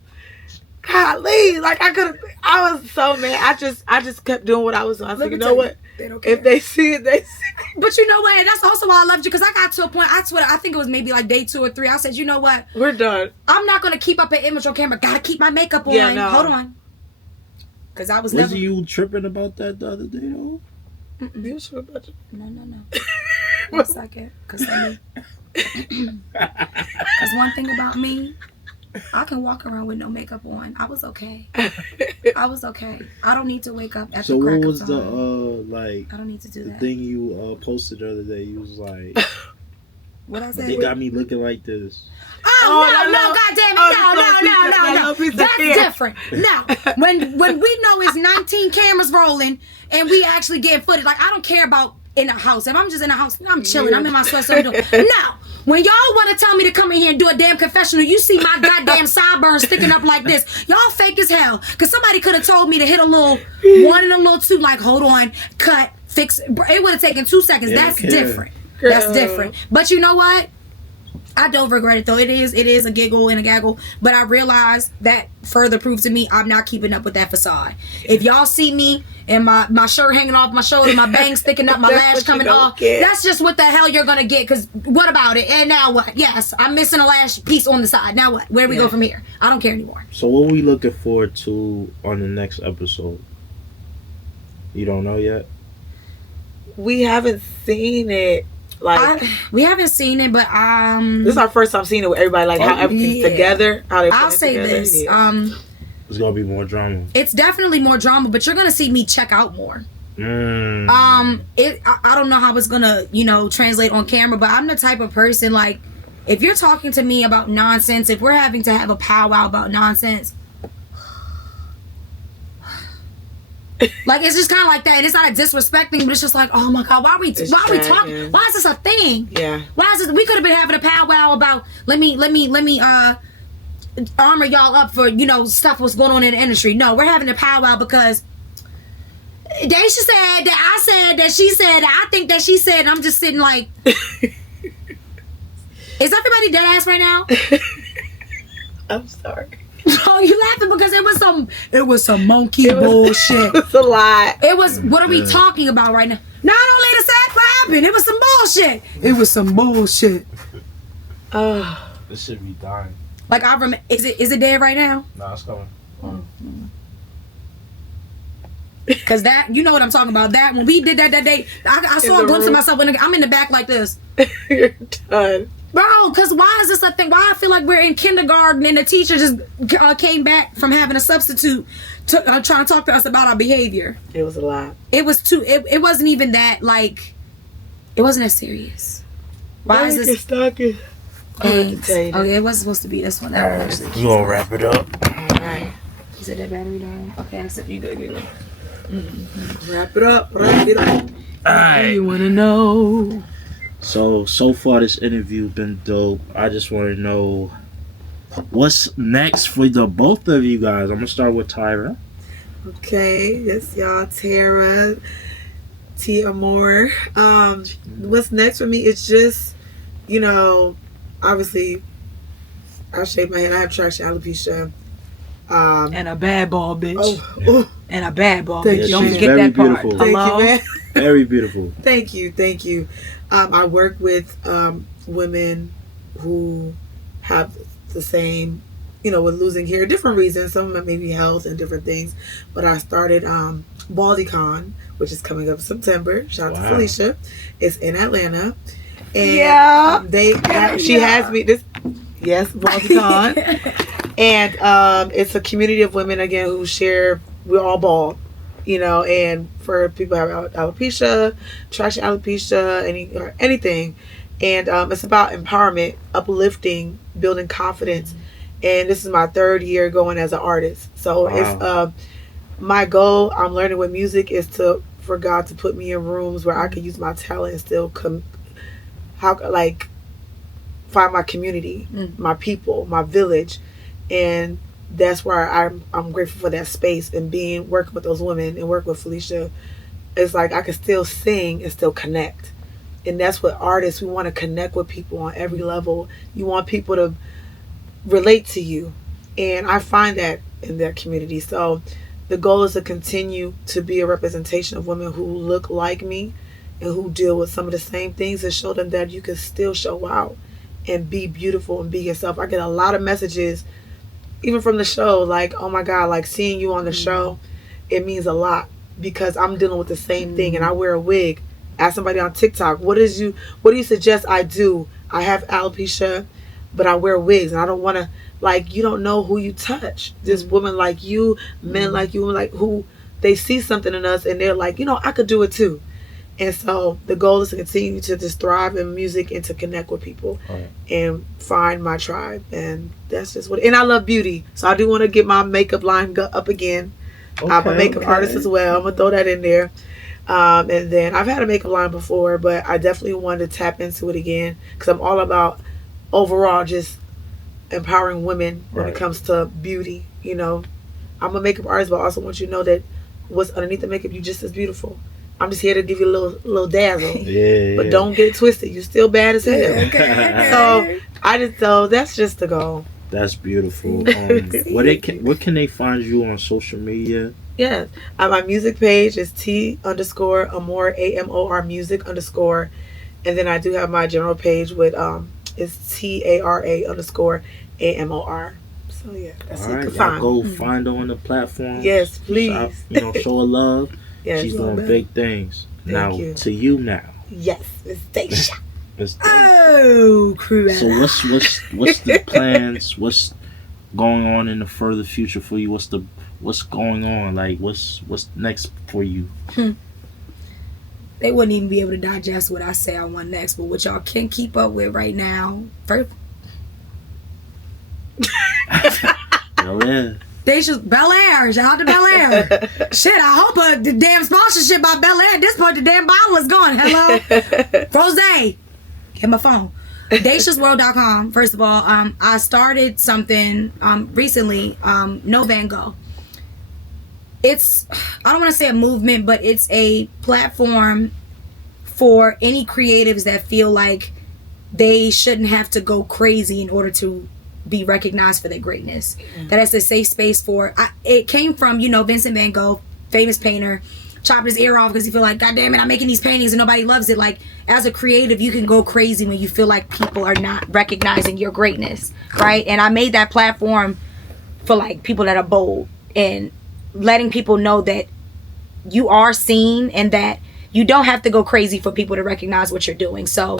golly!" Like I was so mad. I just kept doing what I was doing. I said, "You know what? If they see it, they see it." But you know what? And that's also why I loved you, because I got to a point. I swear, I think it was maybe like day 2 or 3. I said, "You know what? We're done. I'm not gonna keep up an image on camera. Gotta keep my makeup on. Yeah, no. Hold on." Because I was you tripping about that the other day though? You sure about it? No. 1 second. Because one thing about me, I can walk around with no makeup on. I was okay. I don't need to wake up at the crack of dawn. So what was the I don't need to do the that. thing you posted the other day? You was like, what I said? They got me looking like this. No, God damn it, no. That's different. No, when we know it's 19 cameras rolling and we actually getting footage, like I don't care about in the house. If I'm just in the house, I'm chilling. I'm in my sweatsuit. No, when y'all want to tell me to come in here and do a damn confessional, you see my goddamn sideburns sticking up like this. Y'all fake as hell. Because somebody could have told me to hit a little 1 and a little 2, like, hold on, cut, fix. It would have taken 2 seconds. That's different. Girl. That's different. But you know what? I don't regret it though. It is a giggle and a gaggle, but I realize that further proves to me I'm not keeping up with that facade. If y'all see me and my shirt hanging off my shoulder, my bangs sticking up, my lash coming off, that's just what the hell you're gonna get. Cause what about it? And now what? Yes, I'm missing a lash piece on the side. Now what? Where do we go from here? I don't care anymore. So what are we looking forward to on the next episode? You don't know yet? We haven't seen it. We haven't seen it, but this is our first time seeing it with everybody, like how everything's together. How they I'll say together. this. It's gonna be more drama. It's definitely more drama, but you're gonna see me check out more. I don't know how it's gonna, translate on camera, but I'm the type of person, like, if you're talking to me about nonsense, if we're having to have a powwow about nonsense, like, it's just kind of like that. And it's not a disrespecting, but it's just like, oh my God, why are we talking? Why is this a thing? Yeah. Why is this? We could have been having a powwow about let me armor y'all up for stuff what's going on in the industry. No, we're having a powwow because Dacia said that I said that she said that I think that she said. And I'm just sitting like, is everybody dead ass right now? I'm sorry. Oh, you laughing because it was some monkey bullshit. It was a lot. It was, what are we talking about right now? Not only the sad what happened, it was some bullshit. It was some bullshit. This should be dying. Like, I remember, is it dead right now? Nah, it's coming. Cause that, you know what I'm talking about. That when we did that day, I saw a glimpse of myself when I'm in the back like this. You're done. Bro, because why is this a thing? Why I feel like we're in kindergarten and the teacher just came back from having a substitute trying to talk to us about our behavior. It was a lot. It was too, it wasn't even that, like, it wasn't as serious. Why is this? Okay, it wasn't supposed to be this one. That one actually. You gonna wrap it up? Alright. You said that battery dying? Okay, I said you good. Mm-hmm. Wrap it up. Alright. You wanna know? So far this interview been dope. I just want to know what's next for the both of you guys. I'm gonna start with Tyra. Okay, yes, y'all. Tara, Tia Moore. What's next for me? It's just, obviously, I shaved my head. I have traction alopecia. And a bad ball, bitch. Oh. And a bad ball, Thank bitch. you. Don't She's forget very that part. beautiful. Thank Hello? you, man. Very beautiful. Thank you. I work with women who have the same, with losing hair, different reasons. Some of them may be health and different things. But I started BaldyCon, which is coming up September. Shout out to Felicia. It's in Atlanta. And she has me this. Yes, BaldyCon. And it's a community of women, again, who share, we're all bald. And for people who have alopecia, traction alopecia, anything, And it's about empowerment, uplifting, building confidence. And this is my 3rd year going as an artist. So it's my goal. I'm learning with music is for God to put me in rooms where I can use my talent and still find my community, my people, my village, and that's where I'm grateful for that space and working with those women and working with Felicia. It's like I can still sing and still connect, and that's what artists, we want to connect with people on every level. You want people to relate to you, and I find that in their community. So the goal is to continue to be a representation of women who look like me and who deal with some of the same things, and show them that you can still show out and be beautiful and be yourself. I get a lot of messages even from the show, like, oh my God, like seeing you on the show, it means a lot because I'm dealing with the same thing, and I wear a wig. Ask somebody on TikTok, what do you suggest I do? I have alopecia, but I wear wigs, and I don't want to, like, you don't know who you touch. This woman like you, men like you, like who they see something in us and they're like, I could do it too. And so the goal is to continue to just thrive in music and to connect with people and find my tribe. And that's just and I love beauty. So I do want to get my makeup line up again. I'm a makeup artist as well. I'm going to throw that in there. And then I've had a makeup line before, but I definitely wanted to tap into it again because I'm all about overall just empowering women when it comes to beauty. I'm a makeup artist, but I also want you to know that what's underneath the makeup, you just as beautiful. I'm just here to give you a little dazzle. But don't get it twisted. You're still bad as hell. So that's just the goal. That's beautiful. What can they find you on social media? Yeah. My music page is T_Amor, AMOR music _ and then I do have my general page with it's TARA_AMOR. So yeah, that's it. All right, go find her on the platform. Yes, please. Show her love. Yes, she's doing big things. Thank you. To you now. Yes, it's Dacia. Oh, cruel. So what's the plans? What's going on in the further future for you? What's going on? Like what's next for you? They wouldn't even be able to digest what I say I want next, but what y'all can keep up with right now. First, Dacia's Bel Air. Shout out to Bel Air. Shit, I hope the damn sponsorship by Bel Air. At this point, the damn bottle is gone. Hello? Rose. Get my phone. Dacia'sWorld.com. First of all, I started something recently, No Van Gogh. It's, I don't want to say a movement, but it's a platform for any creatives that feel like they shouldn't have to go crazy in order to be recognized for their greatness. That is a safe space for it came from Vincent van Gogh, famous painter, chopped his ear off because he feel like, God damn it, I'm making these paintings and nobody loves it. Like, as a creative, you can go crazy when you feel like people are not recognizing your greatness, right? And I made that platform for like people that are bold and letting people know that you are seen and that you don't have to go crazy for people to recognize what you're doing. So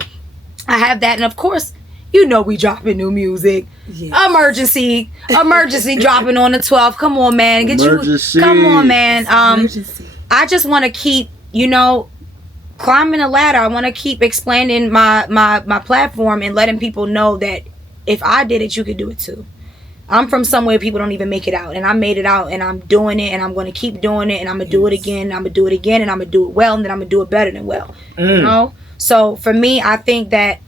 I have that, and of course, we dropping new music. Yes. Emergency dropping on the 12th. Come on, man. Come on, man. I just want to keep, climbing the ladder. I want to keep expanding my platform and letting people know that if I did it, you could do it too. I'm from somewhere people don't even make it out, and I made it out, and I'm doing it, and I'm going to keep doing it, and I'm going to do it again, and I'm going to do it again, and I'm going to do it well, and then I'm going to do it better than well. So for me, I think that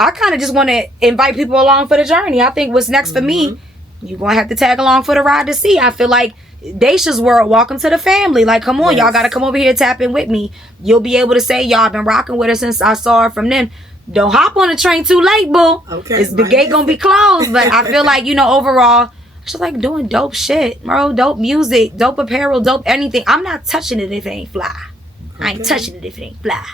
I kind of just want to invite people along for the journey. I think what's next for me, you're going to have to tag along for the ride to see. I feel like Dacia's World, welcome to the family. Like, come on, y'all got to come over here, tap in with me. You'll be able to say, y'all been rocking with her since I saw her from then. Don't hop on the train too late, boo. Okay. The gate going to be closed. But I feel like, overall, I just like doing dope shit, bro. Dope music, dope apparel, dope anything. I'm not touching it if it ain't fly. Okay. I ain't touching it if it ain't fly.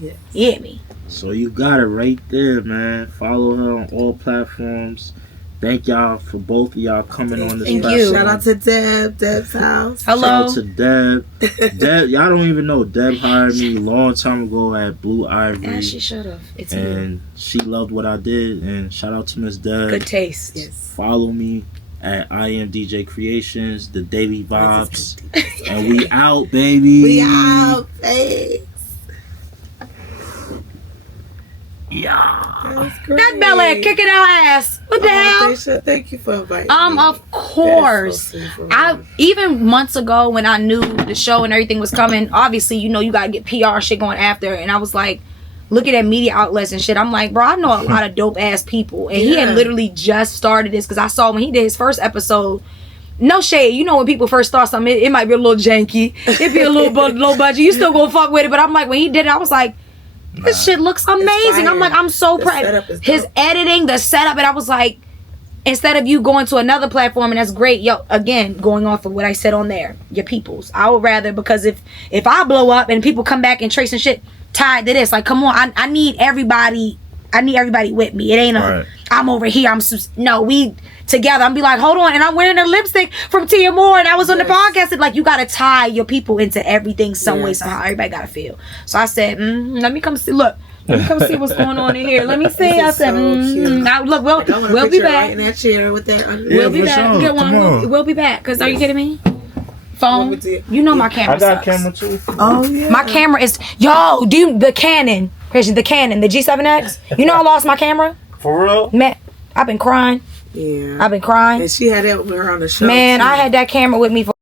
Yeah. You hear me? So you got it right there, man. Follow her on all platforms. Thank y'all for both of y'all coming on this platform. You. Shout out to Deb's house. Hello. Shout out to Deb. Deb, y'all don't even know. Deb hired me a long time ago at Blue Ivory. Yeah, she should have. And she loved what I did. And shout out to Miss Deb. Good taste. Yes. Follow me at I Am DJ Creations, the Daily Vibes. And we out, baby. We out. Thanks. That's great. That Bel Air kicking our ass. What the hell? Dacia, thank you for inviting me. Of course. That's so sweet from I you. even months ago when I knew the show and everything was coming, obviously, you know, you gotta get PR shit going after. And I was like, looking at media outlets and shit. I'm like, bro, I know a lot of dope ass people. And he had literally just started this because I saw when he did his first episode. No shade, you know when people first start something, it might be a little janky. It'd be a little low budget. You still gonna fuck with it, but I'm like, when he did it, I was like, this shit looks amazing. I'm like, I'm so proud. His editing, the setup, and I was like, instead of you going to another platform, and that's great, yo, again, going off of what I said on there, your peoples. I would rather, because if I blow up and people come back and tracing shit tied to this, like, come on, I need everybody. I need everybody with me. It ain't a, I'm over here. No, we together. I'm be like, hold on, and I'm wearing a lipstick from Tia Moore, and I was on the podcast. And like, you gotta tie your people into everything some way, somehow. Everybody gotta feel. So I said, let me come see. Look, let me come see what's going on in here. Let me see. I said, now look, we'll be back. Right in that chair with that. We'll be back. Sure. Get one. We'll be back. Cause are you kidding me? Phone. You know my camera. I got sucks. a camera too. Oh yeah. My camera is the Canon. Christian, the Canon, the G7X. You know I lost my camera. For real? Man, I've been crying. Yeah. I've been crying. And she had that with her on the show. Man, too. I had that camera with me for